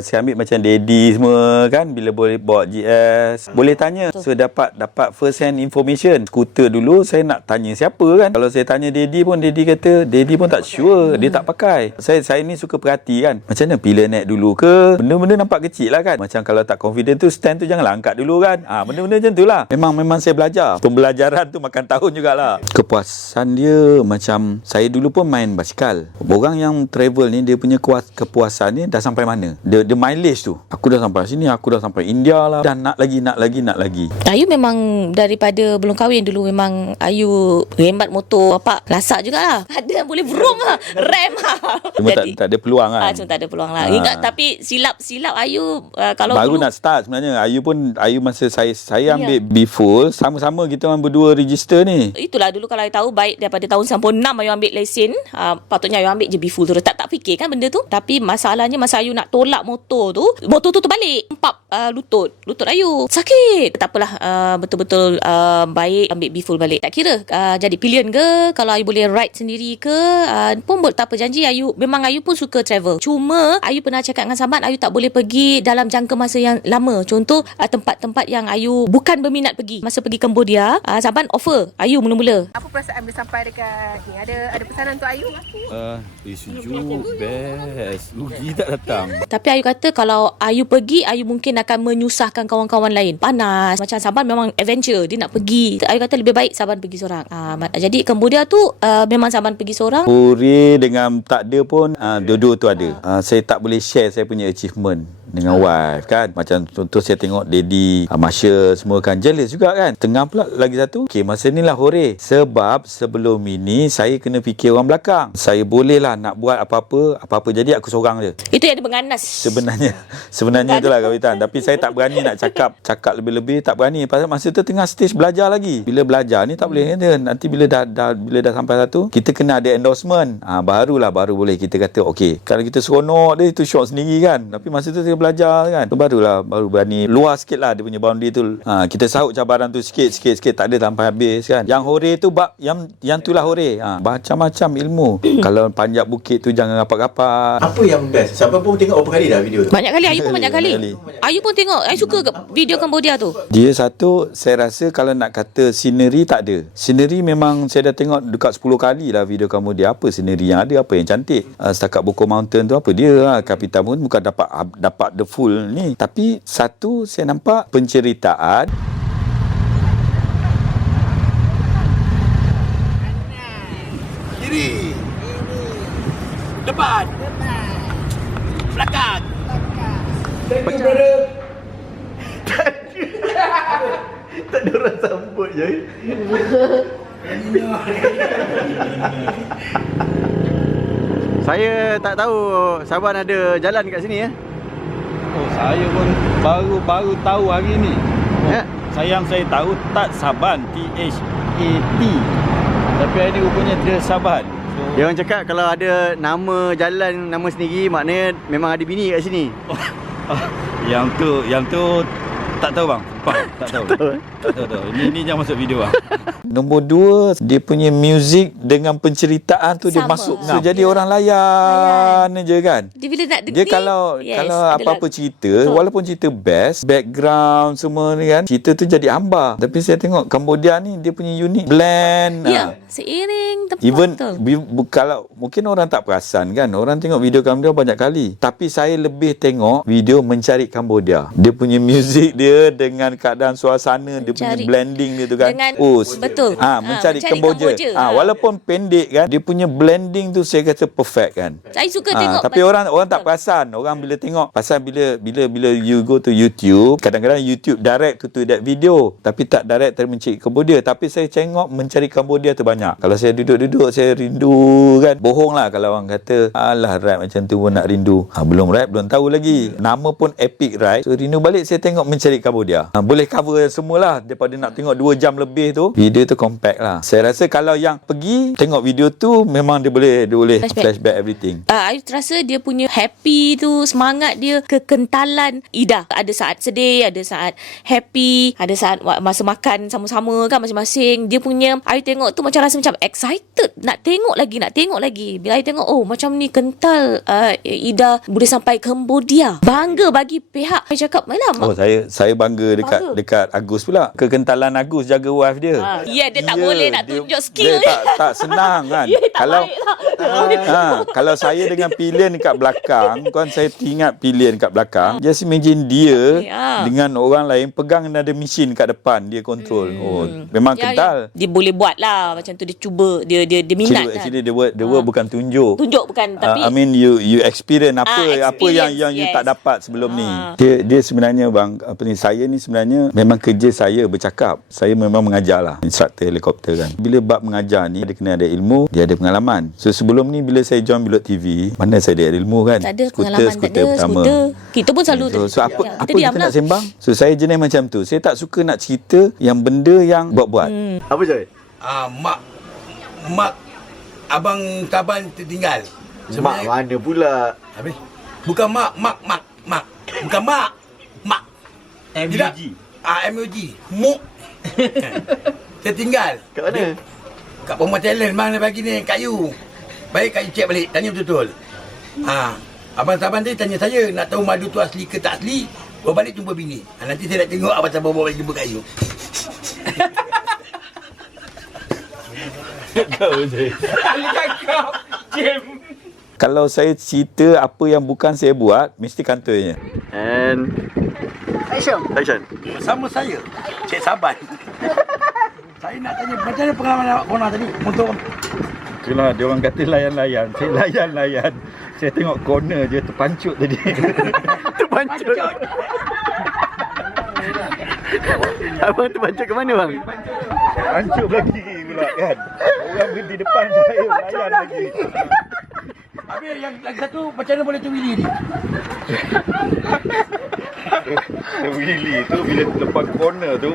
saya ambil macam daddy semua kan, bila boleh bawa GS, boleh tanya. So dapat first hand information. Skuter dulu saya nak tanya siapa kan. Kalau saya tanya daddy kata daddy pun tak sure, dia tak pakai. Saya ni suka perhati kan, macam mana pilih naik dulu ke, benda-benda nampak kecil lah kan. Macam kalau tak confident tu, stand tu janganlah angkat dulu kan. Benda-benda macam tu lah. Memang saya belajar. Pembelajaran tu makan tahun jugalah. Kepuasan dia macam saya dulu pun main basikal. Orang yang travel ni dia punya kepuasan ni dah sampai mana, dia mileage tu. Aku dah sampai sini, aku dah sampai India lah, dan nak lagi. Ayu memang daripada belum kahwin dulu memang Ayu rembat motor bapak lasak jugalah. Ada boleh vroom lah, rem lah. Cuma tak ada peluang kan. Cuma tak ada peluang lah. Ingat tapi silap Ayu kalau baru nak start sebenarnya. Ayu masa saya ambil B-Full, sama-sama kita orang berdua register ni. Itulah dulu kalau Ayu tahu baik daripada tahun 96 Ayu ambil lesen, patutnya Ayu ambil je B-Full tu. Tak fikir kan benda tu. Tapi masalahnya masa Ayu nak tolak motor tu terbalik. Empap lutut Ayu. Sakit. Tak apalah, betul-betul baik ambil B-Full balik. Tak kira jadi pilihan ke, kalau Ayu boleh ride sendiri ke, pun tak apa, janji Ayu pun suka travel. Cuma Ayu pernah cakap dengan sahabat Ayu tak boleh pergi dalam jangka masa yang lama. Contoh tempat-tempat yang Ayu bukan berminat pergi. Masa pergi Cambodia, sahabat offer Ayu mula-mula. Apa perasaan bila sampai dekat ni? Ada pesanan untuk Ayu? Sejuk, best. Rugi tak datang. Tapi Ayu kata kalau Ayu pergi, Ayu mungkin akan menyusahkan kawan-kawan lain. Panas. Macam Saban memang adventure, dia nak pergi. Ayu kata lebih baik Saban pergi seorang. Jadi Cambodia tu memang Saban pergi seorang. Puri dengan tak ada pun, dua-dua tu ada. Saya tak boleh share saya punya achievement dengan wife kan. Macam contoh saya tengok Daddy, Masya semua kan jealous juga kan. Tengah pula lagi satu, masa ni lah hore. Sebab sebelum ini saya kena fikir orang belakang. Saya boleh lah nak buat apa-apa jadi aku seorang je. Itu yang ada menganas. Sebenarnya itulah kawitan. Tapi saya tak berani nak cakap lebih-lebih, tak berani. Pasal masa tu tengah stage belajar lagi. Bila belajar ni tak boleh nanti bila dah sampai satu, kita kena ada endorsement. Baru boleh kita kata kalau kita seronok dia itu shot sendiri kan. Tapi masa tu saya belajar kan, baru berani luas sikit lah dia punya boundary tu. Kita sahut cabaran tu sikit, tak ada sampai habis kan. Yang hore tu yang tu lah hore. Macam-macam ilmu. Kalau panjat bukit tu jangan rapat-rapat. Apa yang best? Siapa pun tengok berapa kali dah video tu? Banyak kali. Ayu pun banyak kali. Ayu pun tengok. Ayu suka video Cambodia tu. Dia satu, saya rasa kalau nak kata scenery tak ada. Scenery memang saya dah tengok dekat 10 kali lah video Cambodia. Apa scenery yang ada, apa yang cantik. Setakat Boko Mountain tu apa dia. Kapitan pun bukan dapat the full ni. Tapi satu saya nampak penceritaan. Kiri. Depan. Belakang. Thank you, brother. Tak ada orang sambut je. Saya tak tahu Saban ada jalan kat sini ya. Oh, saya pun baru tahu hari ni. Ya. Sayang saya tahu tak Saban, THAT. Tapi hari ni rupanya dia Saban. So, Dia orang cakap kalau ada nama jalan, nama sendiri, maknanya memang ada bini kat sini. yang tu tak tahu bang. Tak tahu. Tak tahu. Ini jangan masuk video bang. Nombor 2, dia punya muzik dengan penceritaan tu dia Sama. masuk. So, jadi orang layan je kan. Dia bila nak Dia kalau apa-apa cerita, walaupun cerita best, background semua ni kan, cerita tu jadi hamba. Tapi saya tengok Cambodia ni dia punya unik blend. Ya, seiring tempat Even tu. kalau mungkin orang tak perasan kan, orang tengok video Cambodia banyak kali, tapi saya lebih tengok video Mencari Cambodia. Dia punya muzik dia dengan keadaan suasana, dia punya blending dia tu kan. Dengan, betul. Mencari Kamboja. Walaupun pendek kan, dia punya blending tu saya kata perfect kan. Saya suka tengok. Tapi orang tak perasan. Orang bila tengok, pasal bila you go to YouTube, kadang-kadang YouTube direct to that video, tapi tak direct Mencari Cambodia. Tapi saya tengok Mencari Cambodia tu banyak. Kalau saya duduk-duduk, saya rindu kan. Bohong lah kalau orang kata, alah rap macam tu pun nak rindu. Belum rap, belum tahu lagi. Nama pun epic right. So rindu balik saya tengok Mencari Cambodia. Boleh cover semualah daripada nak tengok 2 jam lebih tu. Video tu compact lah. Saya rasa kalau yang pergi tengok video tu, memang dia boleh flashback everything. I rasa dia punya happy tu, semangat dia, kekentalan Ida. Ada saat sedih, ada saat happy, ada saat masa makan sama-sama kan masing-masing. Dia punya, I tengok tu macam rasa macam excited. Nak tengok lagi. Bila I tengok, oh macam ni kental Ida boleh sampai Cambodia. Bangga bagi pihak. I cakap, Oh, saya bangga dekat Agus pula. Kekentalan Agus jaga wife dia. Ya, dia tak boleh nak tunjuk skill dia. Tak senang kan. Kalau saya dengan pilihan dekat belakang, kan saya ingat pilihan dekat belakang. Just imagine dia dengan orang lain pegang ada mesin kat depan, dia kontrol. Oh, memang kental. Dia boleh buat lah macam tu, dia cuba, dia minat kan. Actually the word bukan tunjuk. Tunjuk bukan, tapi I mean you experience apa yang you tak dapat sebelum ni. Dia sebenarnya bang, saya ni sebenarnya memang kerja saya bercakap. Saya memang mengajar lah, instruktor helikopter kan. Bila bab mengajar ni, dia kena ada ilmu, dia ada pengalaman. So sebelum ni bila saya join Bilot TV, mana saya ada ilmu kan? Tak ada pengalaman, skuter pertama. Kita pun selalu so apa kita nak sembang? So saya jenis macam tu. Saya tak suka nak cerita yang benda yang buat-buat. Apa Joy? Mak abang Saban tertinggal. Mak mana pula? Habis? Bukan mak. Bukan mak. MUG. MUG. Muk. Tertinggal. Kat mana? Kat Pembuat Talent bang dia bagi ni kat you. Baik kat you cek balik, tanya betul-betul. Abang Saban tadi tanya saya nak tahu madu tu asli ke tak asli. Bawa balik jumpa bini. Nanti saya nak tengok abang Saban bawa balik jumpa kat you. Kalau saya cerita apa yang bukan saya buat, mesti kantornya. And action. Sama saya, Cik Saban. Saya nak tanya macam mana pengalaman awak corner tadi untuk Itulah dia orang kata layan-layan. Saya layan. Saya tengok corner je terpancut tadi. Terpancut. Abang terpancut ke mana bang? Pancut lagi pula kan. Orang berhenti depan saya layan lagi. Habis yang lagi satu macam mana boleh tu Willy ni? Willy tu bila lepas corner tu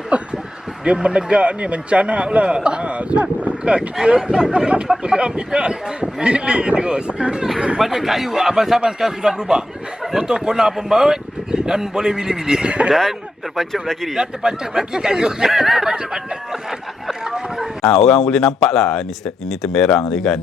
dia menegak ni, mencanak pula. So buka dia pegang minyak Willy terus. Pada kayu Abang Saban sekarang sudah berubah. Motor corner pun baik dan boleh Willy. Dan terpancut belah kiri. Dan terpancut bagi kayu. Terpancut mana? Orang boleh nampak lah ini temberang dia kan.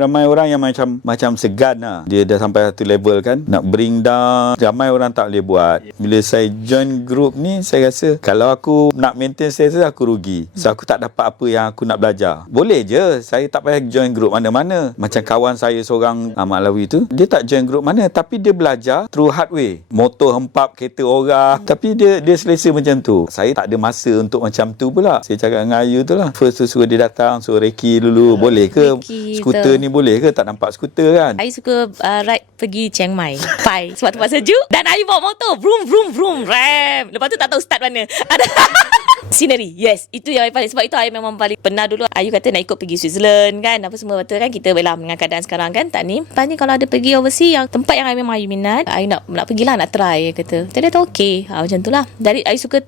Ramai orang yang macam segan lah. Dia dah sampai satu level kan, nak bring down. Ramai orang tak boleh buat. Bila saya join group ni, saya rasa kalau aku nak maintain maintenance saya tu aku rugi. So aku tak dapat apa yang aku nak belajar. Boleh je saya tak payah join group mana-mana. Macam kawan saya seorang Ahmad Alawi tu, dia tak join group mana tapi dia belajar through hard way. Motor hempap kereta orang, tapi dia selesa macam tu. Saya tak ada masa untuk macam tu pula. Saya cakap dengan Ayu tu lah. First tu suruh dia datang, suruh reki dulu. Boleh ke? Skuter ni boleh ke? Tak nampak skuter kan? Ayu suka ride pergi Chiang Mai. Pai. Sebab tempat sejuk. Dan Ayu bawa motor. Vroom, vroom, vroom. Ram. Lepas tu tak tahu start mana. Ada scenery. Yes. Itu yang paling. Sebab itu Ayu memang paling pernah dulu. Ayu kata nak ikut pergi Switzerland kan. Apa semua betul kan. Kita belah dengan keadaan sekarang kan. Tak ni. Lepas ni kalau ada pergi overseas yang tempat yang memang Ayu minat. Ayu nak pergilah. Nak try kata. Jadi dia kata okey. Macam tu lah. Dari Ayu suka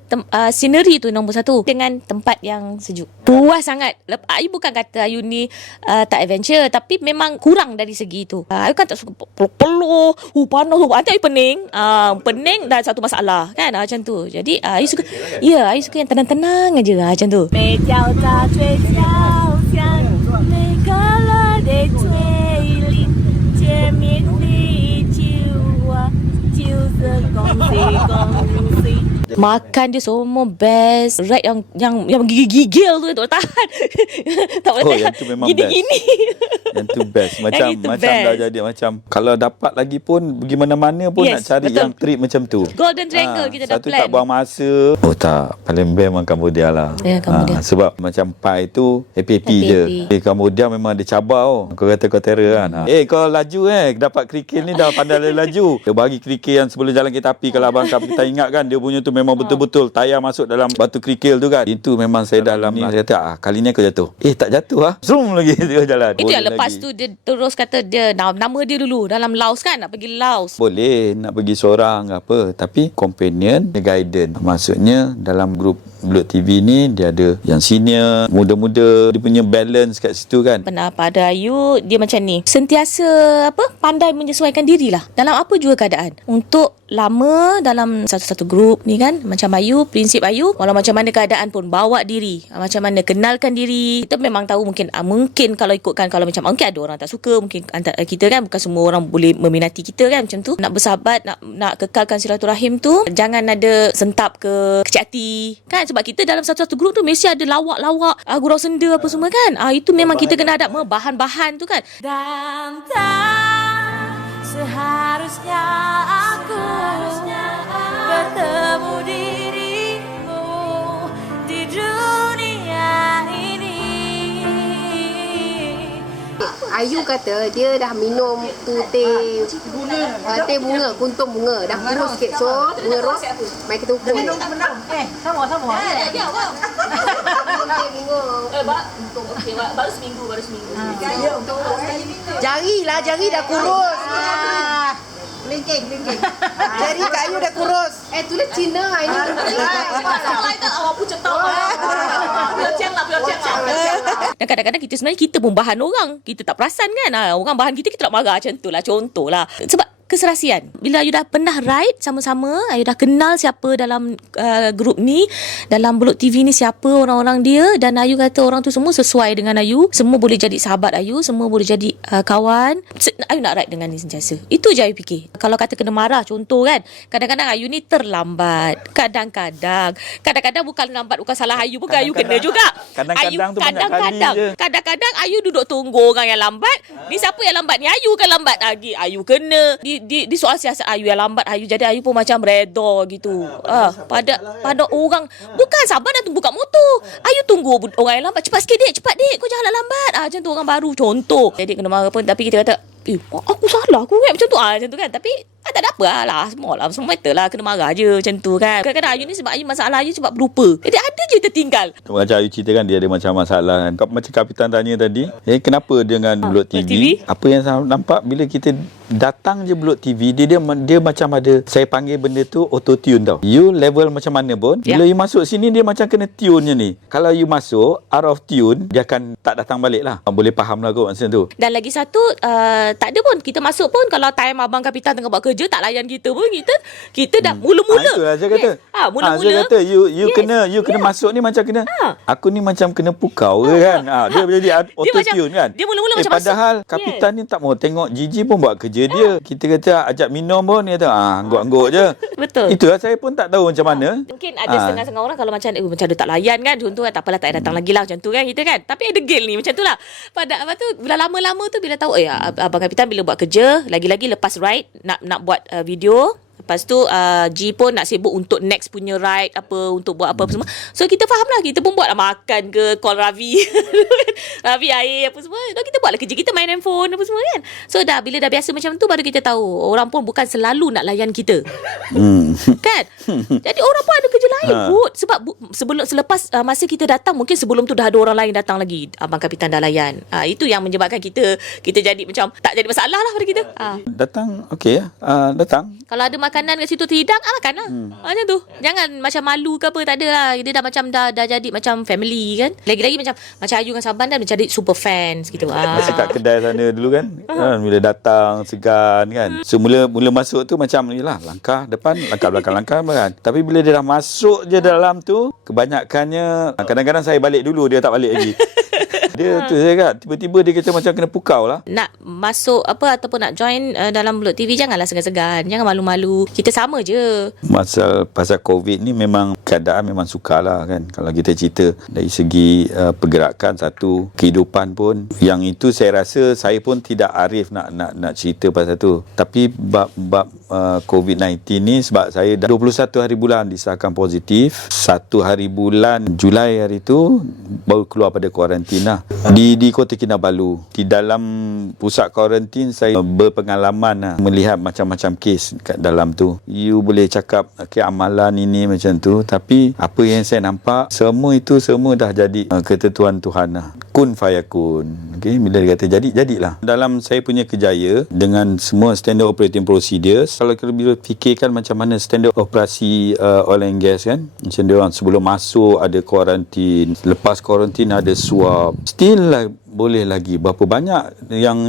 scenery tu nombor satu. Dengan tempat yang sejuk. Puas sangat. Ayu bukan kata Ayu ni tak adventure. Tapi memang kurang dari segi tu. Ayu kan tak suka peluh. Panas. Nanti Ayu pening. Pening dah satu masalah. Kan macam tu. Jadi Ayu suka. Ya, Ayu suka yang tenang-tenang aja macam tu. Makan dia semua best. Ride yang gigil tu tak tahan. Tak boleh tahan. Yang tu memang gini-gini. Yang tu best. Macam best. Dah jadi macam kalau dapat lagi pun pergi mana-mana pun nak cari betul. Yang trip macam tu. Golden Triangle kita dah plan. Satu tak buang masa. Oh tak, paling best memang Cambodia lah. Cambodia. Sebab macam Pai tu happy je. Cambodia memang ada cabar Kau kata kau terror kan. Kau laju dapat kerikil ni dah pandai laju. Dia bagi kerikil yang sebelum jalan kereta api. Kalau abang kita ingat kan, dia punya tu memang betul-betul tayar masuk dalam batu kerikil tu kan. Itu memang saya dalam ni. Saya kata kali ni aku jatuh. Tak jatuh zoom lagi dia jalan. Itu yang lepas tu dia terus kata dia nama dia dulu dalam Laos kan, nak pergi Laos. Boleh nak pergi seorang ke apa, tapi companion, guidance. Maksudnya dalam grup Blok TV ni dia ada yang senior, muda-muda, dia punya balance kat situ kan. Pernah pada Ayu dia macam ni, sentiasa pandai menyesuaikan dirilah dalam apa juga keadaan. Untuk lama dalam satu-satu grup ni kan, macam Ayu, prinsip Ayu, walau macam mana keadaan pun bawa diri, macam mana kenalkan diri. Kita memang tahu mungkin kalau ikutkan, kalau macam mungkin ada orang tak suka, mungkin antara kita kan bukan semua orang boleh meminati kita kan, macam tu. Nak bersahabat, nak kekalkan silaturahim tu, jangan ada sentap ke kecil hati kan, sebab kita dalam satu-satu grup tu mesti ada lawak-lawak, gurau senda apa semua kan. Itu memang kita kena ada bahan-bahan tu kan. Dan tak seharusnya aku bertemu dirimu di dunia ini. Ayu kata dia dah minum tu teh bunga, kuntum bunga, dah kurus sikit. So bunga ros mai kita ukur. Minum sama. Teh bunga. Okey, baru seminggu. Jari dah kurus. Kelingking. Jari Kak Ayu dah kurus. Tulis Cina ini. Dan kadang-kadang kita sebenarnya kita pun bahan orang. Kita tak perasan kan. Orang bahan kita tak marah macam tu lah. Contoh lah. Sebab keserasian. Bila Ayu dah pernah ride sama-sama, Ayu dah kenal siapa dalam grup ni, dalam Blok TV ni siapa orang-orang dia, dan Ayu kata orang tu semua sesuai dengan Ayu, semua boleh jadi sahabat Ayu, semua boleh jadi kawan. Ayu nak ride dengan ni sentiasa. Itu je Ayu fikir. Kalau kata kena marah, contoh kan, kadang-kadang Ayu ni terlambat. Kadang-kadang bukan lambat, bukan salah Ayu, bukan Ayu kena juga. Kadang-kadang Ayu duduk tunggu orang yang lambat. Ni siapa yang lambat ni? Ayu kan lambat lagi. Ayu kena. Di soal siasat Ayu yang lambat Ayu, jadi Ayu pun macam redha gitu. Pada orang bukan sabar nak tunggu kat motor. Ayu tunggu orang yang lambat, cepat sikit dek, kau janganlah lambat. Macam tu orang baru contoh. Jadi kena marah pun, tapi kita kata aku salah aku kan macam tu macam tu kan. Tapi tak ada apa lah, semua better lah, kena marah je macam tu kan. Kadang-kadang Ayu ni sebab Ayu masalah Ayu sebab berlupa. Jadi ada je tertinggal. Macam Ayu cerita kan, dia ada macam masalah kan. Macam Kapitan tanya tadi, kenapa dengan Blok TV? Apa yang saya nampak bila kita datang je Blok TV, dia macam ada, saya panggil benda tu auto tune tau. You level macam mana pun, bila you masuk sini dia macam kena tune je ni. Kalau you masuk out of tune, dia akan tak datang balik lah. Boleh faham lah kot macam tu. Dan lagi satu, tak ada pun kita masuk pun, kalau time abang Kapitan tengah buat kerja tak layan kita pun, kita dah mula-mula. Itulah saya kata. Mula-mula. Saya kata you kena masuk ni macam kena aku ni macam kena pukau ke kan. Dia jadi auto tune kan. Dia mula-mula macam padahal masuk. kapitan ni tak mau tengok Gigi pun buat kerja dia. Kita kata ajak minum pun dia kata angguk-angguk je. Betul. Itulah saya pun tak tahu macam mana. Mungkin ada setengah-setengah orang kalau macam dia tak layan kan, contoh kan, tak apalah tak datang lagi lah macam tu kan kita kan. Tapi ada gel ni macam tu lah. Apa tu bila lama-lama tu bila tahu abang kapitan bila buat kerja, lagi-lagi lepas ride nak buat video. Lepas tu G pun nak sibuk untuk next punya ride apa, untuk buat apa semua. So kita faham lah, kita pun buat lah makan ke, call Ravi Ravi air apa semua. So, kita buat lah kerja kita, main handphone apa semua kan. So bila dah biasa macam tu baru kita tahu orang pun bukan selalu nak layan kita. Kan? Jadi orang pun ada kerja lain pun. Sebab selepas masa kita datang, mungkin sebelum tu dah ada orang lain datang lagi, abang kapitan dah layan. Itu yang menyebabkan kita jadi macam tak jadi masalah lah pada kita. Datang okey datang. Kalau ada makanan kat situ terhidang, makan lah. Macam tu. Jangan macam malu ke apa, tak ada lah. Dia dah macam dah jadi macam family kan. Lagi-lagi macam Ayu dengan Saban dah menjadi super fans gitu. Masa kat kedai sana dulu kan, bila datang segan kan. So mula masuk tu macam ni lah, langkah depan, langkah belakang, langkah kan. Tapi bila dia dah masuk je dalam tu, kebanyakannya kadang-kadang saya balik dulu, dia tak balik lagi. Dia tu saya kata tiba-tiba dia kata macam kena pukau lah. Nak masuk apa ataupun nak join dalam Buluk TV, janganlah segan-segan, jangan malu-malu. Kita sama je. Pasal COVID ni memang keadaan memang sukar lah kan. Kalau kita cerita dari segi pergerakan satu, kehidupan pun, yang itu saya rasa saya pun tidak arif nak cerita pasal tu. Tapi bab COVID-19 ni, sebab saya dah 21 hari bulan disahkan positif. 1 hari bulan Julai hari tu baru keluar pada kuarantin lah. Di Kota Kinabalu. Di dalam pusat kuarantin saya berpengalaman lah, melihat macam-macam kes kat dalam tu. You boleh cakap amalan ini macam tu, tapi apa yang saya nampak semua dah jadi ketentuan Tuhan lah. Kun fayakun. Okay? Bila dia kata jadi, jadilah. Dalam saya punya kerjaya dengan semua standard operating procedures, kalau kita bila fikirkan macam mana standard operasi oil and gas kan, macam dia orang sebelum masuk ada kuarantin, lepas kuarantin ada swab, still lah boleh lagi. Berapa banyak yang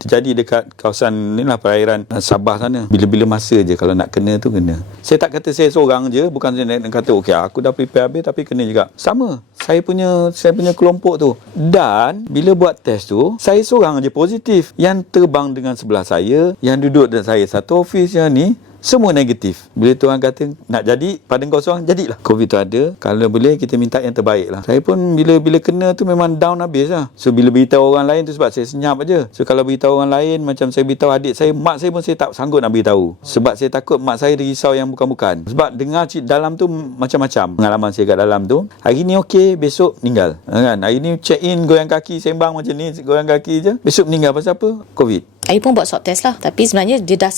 terjadi dekat kawasan ni lah, perairan Sabah sana. Bila-bila masa je kalau nak kena tu kena. Saya tak kata saya seorang je, bukan saya nak kata okey aku dah prepare habis tapi kena juga. Sama. Saya punya kelompok tu. Dan bila buat test tu, saya seorang je positif. Yang terbang dengan sebelah saya, yang duduk dengan saya satu office yang ni, semua negatif. Bila Tuhan kata nak jadi pada kau seorang, jadilah. COVID tu ada, kalau boleh kita minta yang terbaik lah. Saya pun bila kena tu memang down habis lah. So bila beritahu orang lain tu sebab saya senyap aja. So kalau beritahu orang lain, macam saya beritahu adik saya, mak saya pun saya tak sanggup nak beritahu. Sebab saya takut mak saya risau yang bukan-bukan. Sebab dengar dalam tu macam-macam pengalaman saya kat dalam tu. Hari ni okey, besok meninggal. Kan? Hari ni check in, goyang kaki, sembang macam ni, goyang kaki je. Besok meninggal pasal apa? COVID. Ayu pun buat swab test lah. Tapi sebenarnya dia dah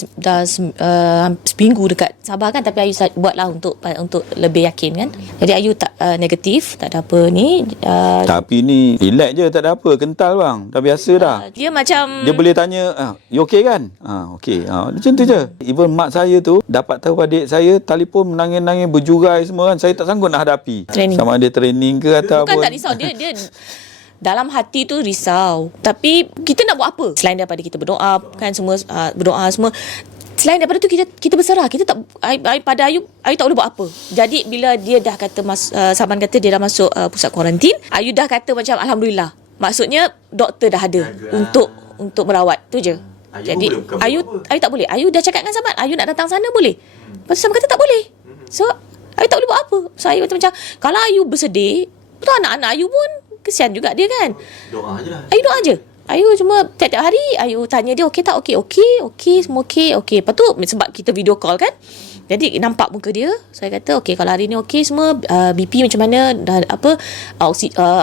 seminggu dekat Sabah kan. Tapi Ayu buat lah untuk lebih yakin kan. Jadi Ayu tak negatif, tak ada apa ni. Tapi ni relax je, tak ada apa. Kental bang, dah biasa dah. Dia macam, dia boleh tanya, you okay kan? Okay. Macam tu je. Even mak saya tu dapat tahu adik saya telefon menangis-nangis, berjurai semua kan. Saya tak sanggup nak hadapi. Training. Sama ada training ke atau bukan apa. Tak risau. Dia dalam hati tu risau. Tapi kita nak buat apa? Selain daripada kita berdoa kan, semua berdoa semua. Selain daripada tu kita berserah. Kita tak, pada Ayu tak boleh buat apa. Jadi bila dia dah kata Saban kata dia dah masuk pusat kuarantin, Ayu dah kata macam alhamdulillah. Maksudnya doktor dah ada untuk merawat. Tu je. Jadi Ayu tak boleh. Ayu dah cakap dengan Saban, Ayu nak datang sana boleh. Lepas tu Saban kata tak boleh. So Ayu tak boleh buat apa. So Ayu macam kalau Ayu bersedih, betul anak-anak Ayu pun kesian juga dia kan. Doa je lah. Ayu doa je. Ayu cuma tiap-tiap hari Ayu tanya dia okey tak, okey, semua okey. Lepas tu sebab kita video call kan, jadi nampak muka dia. Saya kata okey, kalau hari ni okey semua, BP macam mana, dan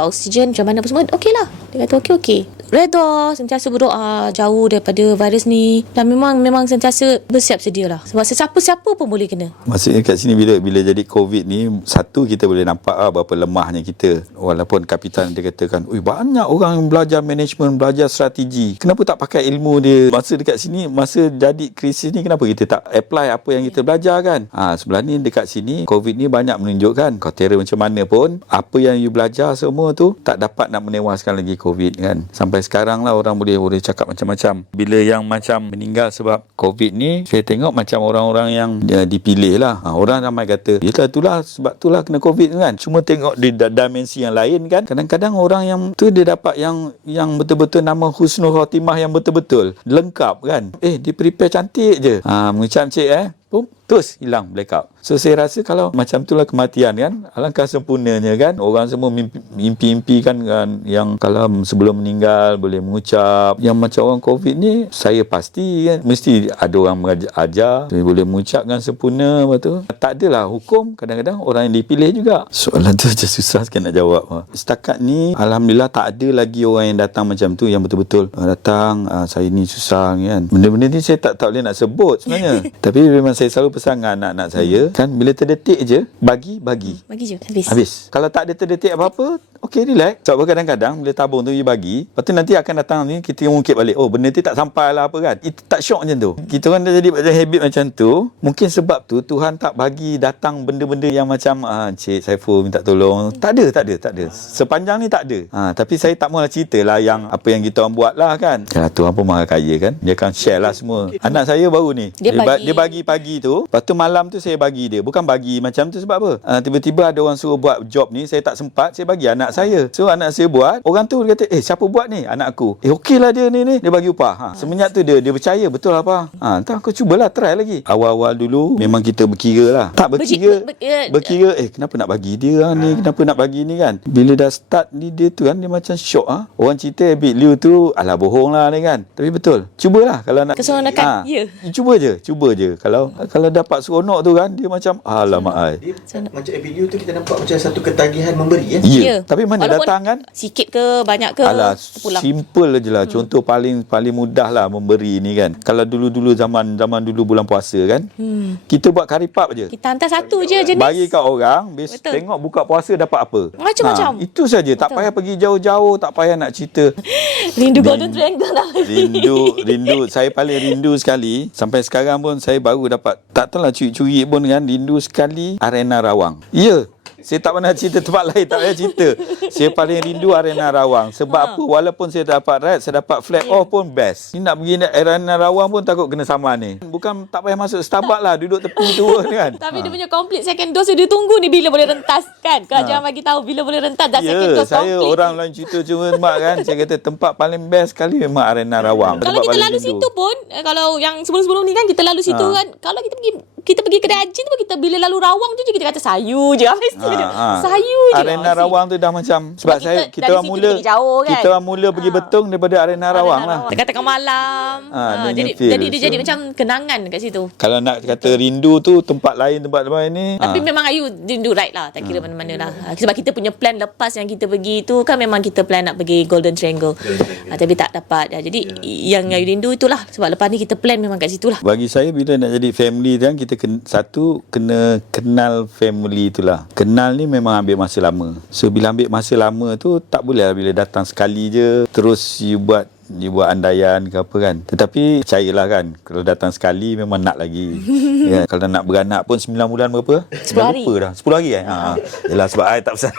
oksigen macam mana apa semua, okey lah. Dia kata okey. Redha, sentiasa berdoa jauh daripada virus ni. Dan memang sentiasa bersiap sedia lah. Sebab siapa-siapa pun boleh kena. Maksudnya kat sini bila jadi COVID ni, satu kita boleh nampak berapa lemahnya kita. Walaupun kapitan dia katakan, banyak orang belajar management, belajar strategi. Kenapa tak pakai ilmu dia? Masa dekat sini, masa jadi krisis ni, kenapa kita tak apply apa yang kita belajar kan? Sebelah ni dekat sini, COVID ni banyak menunjukkan kau terror macam mana pun, apa yang you belajar semua tu tak dapat nak menewaskan lagi COVID kan. Sampai sekarang lah orang boleh cakap macam-macam. Bila yang macam meninggal sebab COVID ni, saya tengok macam orang-orang yang dipilih lah. Orang ramai kata, yelah itulah sebab itulah kena COVID kan. Cuma tengok di dimensi yang lain kan. Kadang-kadang orang yang tu dia dapat yang betul-betul nama husnul khotimah yang betul-betul lengkap kan. Dia prepare cantik je. Mengucap cik terus hilang blackout. So saya rasa kalau macam itulah kematian kan, alangkah sempurnanya kan. Orang semua mimpi kan yang kalau sebelum meninggal boleh mengucap. Yang macam orang COVID ni, saya pasti kan mesti ada orang mengajar boleh mengucapkan sempurna. Lepas tu tak adalah hukum, kadang-kadang orang yang dipilih juga. Soalan tu je susah sikit nak jawab. Setakat ni alhamdulillah tak ada lagi orang yang datang macam tu yang betul-betul datang saya ni susah kan. Benda-benda ni saya tak boleh nak sebut sebenarnya. Tapi memang saya selalu pesan dengan anak-anak saya kan, bila terdetik je bagi je habis. Kalau tak ada terdetik apa-apa, okey, relax. Sebab kadang-kadang bila tabung tu dia bagi, lepas tu nanti akan datang ni kita ungkit balik, benda tu tak sampai lah apa kan. Itu tak syok macam tu. Kita orang dah jadi macam habit macam tu. Mungkin sebab tu Tuhan tak bagi datang benda-benda yang macam Cik Saiful minta tolong. Tak ada. Sepanjang ni tak ada. Tapi saya tak maulah cerita lah yang apa yang kita orang buat lah kan. Tuhan pun maha kaya kan. Dia akan share lah semua. Anak saya baru ni, dia bagi pagi tu, lepas tu malam tu saya bagi dia. Bukan bagi macam tu sebab apa? Tiba-tiba ada orang suruh buat job ni, saya tak sempat, saya bagi anak saya. So anak saya buat, orang tu dia kata, siapa buat ni? Anak aku. Okey lah dia ni. Dia bagi upah. Semenjak tu dia percaya betul apa. Entah aku cubalah try lagi. Awal-awal dulu memang kita berkira lah. Tak berkira kenapa nak bagi dia ni? Kenapa nak bagi ni kan? Bila dah start ni dia tu kan, dia macam syok Orang cerita habit Liu tu alah bohong lah ni kan. Tapi betul. Cubalah kalau nak keseronokan. Cuba je. Kalau dapat seronok tu kan, dia macam alamak ai. Macam video tu kita nampak macam satu ketagihan memberi Ya. Tapi mana walaupun datang kan? Sikit ke banyak ke Alah, pulang. simple je lah. Contoh paling mudah lah memberi ni kan. Kalau dulu zaman dulu bulan puasa kan, kita buat karipap je. Kita hantar satu je jenis. Bagi kat orang, tengok buka puasa dapat apa. Macam-macam. Itu saja. Tak payah pergi jauh-jauh, tak payah nak cerita. Rindu Golden Triangle lah. Rindu. Saya paling rindu sekali. Sampai sekarang pun saya baru dapat, tak tahulah curi-curi pun kan, rindu sekali Arena Rawang. Ya. Saya tak pernah cerita tempat lain, tak payah cerita. Saya paling rindu Arena Rawang. Sebab apa? Walaupun saya dapat ride, saya dapat flag off pun best. Ni nak pergi Arena Rawang pun takut kena saman ni. Bukan tak payah masuk Starbucks lah, duduk tepi tu kan. Tapi dia punya complete second dose dia tunggu ni bila boleh rentas kan. Kau jangan bagi tahu bila boleh rentas dah second dose complete. Saya orang lain cerita cuma mak kan. Saya kata tempat paling best sekali memang Arena Rawang. Kalau kita lalu situ pun, kalau yang sebelum-sebelum ni kan kita lalu situ kan, kalau kita pergi kedai haji tu pun kita bila lalu Rawang tu je kita kata sayu je. Sayu je. Arena Rawang tu dah macam sebab kita orang mula jauh, kan? Kita orang mula pergi Betong daripada Arena Rawang lah. Tengah malam. Jadi dia jadi macam kenangan kat situ. Kalau nak kata rindu tu tempat lain ni. Tapi memang Ayu rindu ride lah. Tak kira mana-mana lah. Sebab kita punya plan lepas yang kita pergi tu kan memang kita plan nak pergi Golden Triangle. Tapi tak dapat. Jadi yang Ayu rindu itulah. Sebab lepas ni kita plan memang kat situ lah. Bagi saya bila nak jadi family kan, kita kena kenal family itulah. Kenal ni memang ambil masa lama. So bila ambil masa lama tu tak boleh lah bila datang sekali je terus you buat andaian ke apa kan. Tetapi percayalah kan, kalau datang sekali memang nak lagi. Ya, kalau nak beranak pun 9 bulan berapa? 10 hari. Lupa dah. 10 hari kan? Yalah sebab I tak pasal.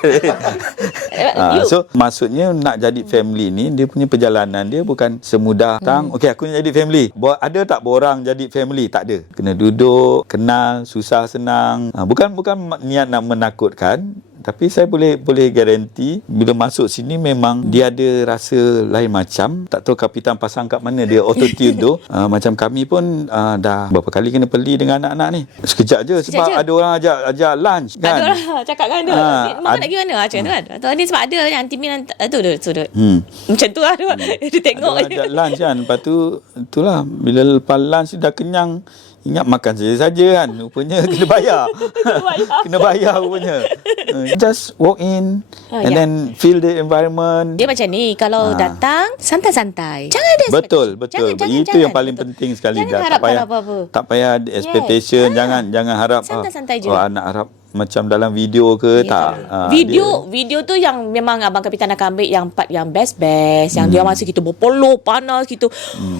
So maksudnya nak jadi family ni, dia punya perjalanan dia bukan semudah okey aku nak jadi family. Ada tak borang jadi family? Tak ada. Kena duduk, kenal, susah senang. Bukan niat nak menakutkan. Tapi saya boleh garanti bila masuk sini memang dia ada rasa lain macam. Tak tahu kapitan pasang kat mana dia auto-tune tu. Macam kami pun dah berapa kali kena beli dengan anak-anak ni. Sekejap je sebab ada orang ajak lunch kan. Ada orang cakap kan ada. Makan nak pergi mana macam tu kan. Atau ni sebab ada yang timin tu macam tu lah dia tengok. Ada orang ajak lunch kan. Lepas tu itulah bila lepas lunch dah kenyang. Ingat makan saja kan. Rupanya kena bayar. Kena bayar rupanya. Just walk in and then feel the environment. Dia macam ni, kalau datang santai-santai. Jangan ada betul. Itu yang paling penting sekali. Jangan harap apa-apa. Tak payah ada expectation. Jangan harap santai-santai je. Anak harap macam dalam video ke tak? Video tu yang memang Abang Kapitan akan ambil yang part yang best yang dia masa kita berpeluk panas kita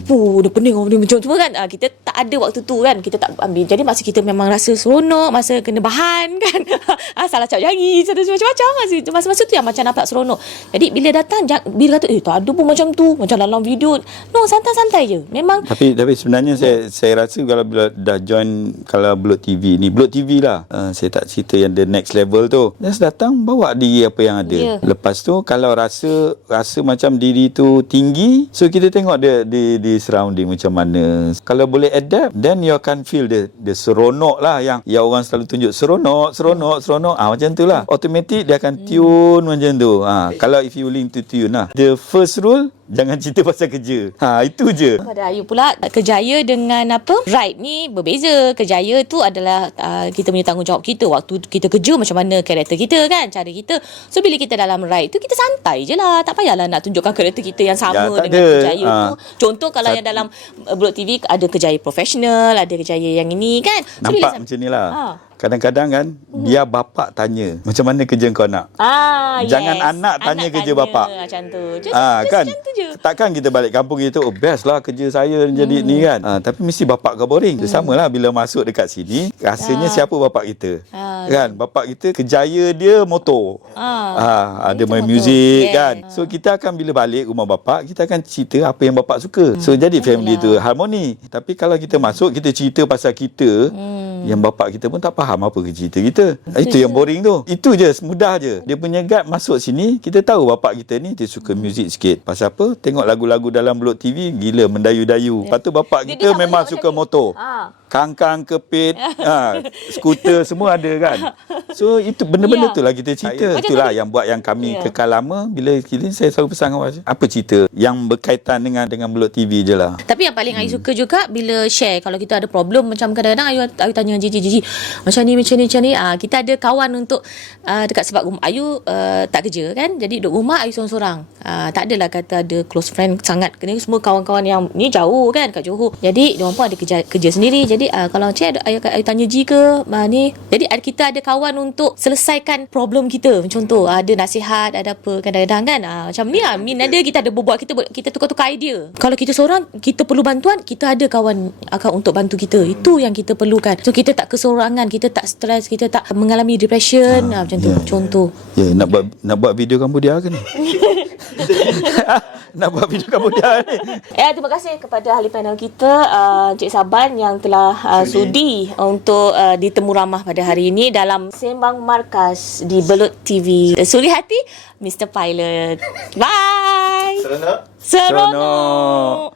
dia pening macam tu kan. Kita tak ada waktu tu kan, kita tak ambil. Jadi masa kita memang rasa seronok, masa kena bahan kan. Salah cap jari, macam-macam masa-masa tu yang macam nampak seronok. Jadi bila datang bila kata tak ada pun macam tu, macam dalam video. No, santai-santai je memang. Tapi sebenarnya saya rasa kalau bila dah join, kalau Blok TV ni, Blok TV lah, saya tak cerita yang the next level tu, just datang bawa diri apa yang ada. Lepas tu kalau rasa macam diri tu tinggi, so kita tengok dia di surrounding macam mana. Kalau boleh adapt, then you akan feel the seronok lah yang orang selalu tunjuk, seronok macam tu lah. Automatic dia akan tune macam tu. Kalau if you willing to tune lah. The first rule, jangan cerita pasal kerja. Itu je. Pada Ayu pula, kerjaya dengan ride ni berbeza. Kerjaya tu adalah kita punya tanggungjawab kita. Waktu kita kerja macam mana karakter kita kan, cara kita. So bila kita dalam ride tu, kita santai je lah. Tak payahlah nak tunjukkan karakter kita yang sama dengan kerjaya tu. Contoh kalau yang dalam Blok TV ada kerjaya profesional, ada kerjaya yang ini kan. So, nampak macam ni lah. Kadang-kadang kan, biar bapak tanya, macam mana kerja kau nak? Jangan anak tanya kerja bapak. Macam tu. Kan? Macam tu je. Takkan kita balik kampung kita, best lah kerja saya jadi ni kan. Tapi mesti bapak kau boring. Sama lah bila masuk dekat sini, rasanya siapa bapak kita? Kan? Bapak kita kerjaya dia motor. Ada main muzik kan. So kita akan bila balik rumah bapak, kita akan cerita apa yang bapak suka. So jadi family tu harmoni. Tapi kalau kita masuk, kita cerita pasal kita, yang bapak kita pun tak faham apa cerita kita. Itu yang boring tu. Itu je, mudah je. Dia punya guide masuk sini, kita tahu bapak kita ni dia suka muzik sikit. Pasal apa? Tengok lagu-lagu dalam Blok TV, gila mendayu-dayu. Lepas tu bapak kita memang suka motor. Kangkang, kepit, skuter semua ada kan. So itu benda-benda tu lah kita cerita. Itulah yang buat yang kami kekal lama. Bila kini saya selalu pesan awak, apa cerita yang berkaitan dengan Blok TV je lah. Tapi yang paling Ayu suka juga bila share, kalau kita ada problem, macam kadang-kadang Ayu tanya Gigi macam ni kita ada kawan untuk dekat, sebab rumah Ayu tak kerja kan, jadi duduk rumah Ayu seorang-seorang. Tak adalah kata ada close friend sangat. Kena semua kawan-kawan yang ni jauh kan kat Johor, jadi diorang pun ada kerja sendiri. Jadi kalau Cik Ayu tanya G ke ni, jadi kita ada kawan untuk selesaikan problem kita. Contoh ada nasihat, ada apa kadang-kadang kan, macam ni lah Min ada, kita ada berbuat, kita tukar-tukar idea. Kalau kita seorang, kita perlu bantuan, kita ada kawan akan untuk bantu kita. Itu yang kita perlukan. So kita tak kesorangan, kita tak stres, kita tak mengalami depression. Macam tu contoh. Nak buat video Cambodia ke ni? Nak buat video Cambodia ni. Terima kasih kepada ahli panel kita, Cik Saban yang telah sudi untuk ditemu ramah pada hari ini dalam Sembang Markas di Blok TV. Suri hati, Mr. Pilot. Bye. Seronok. Seronok.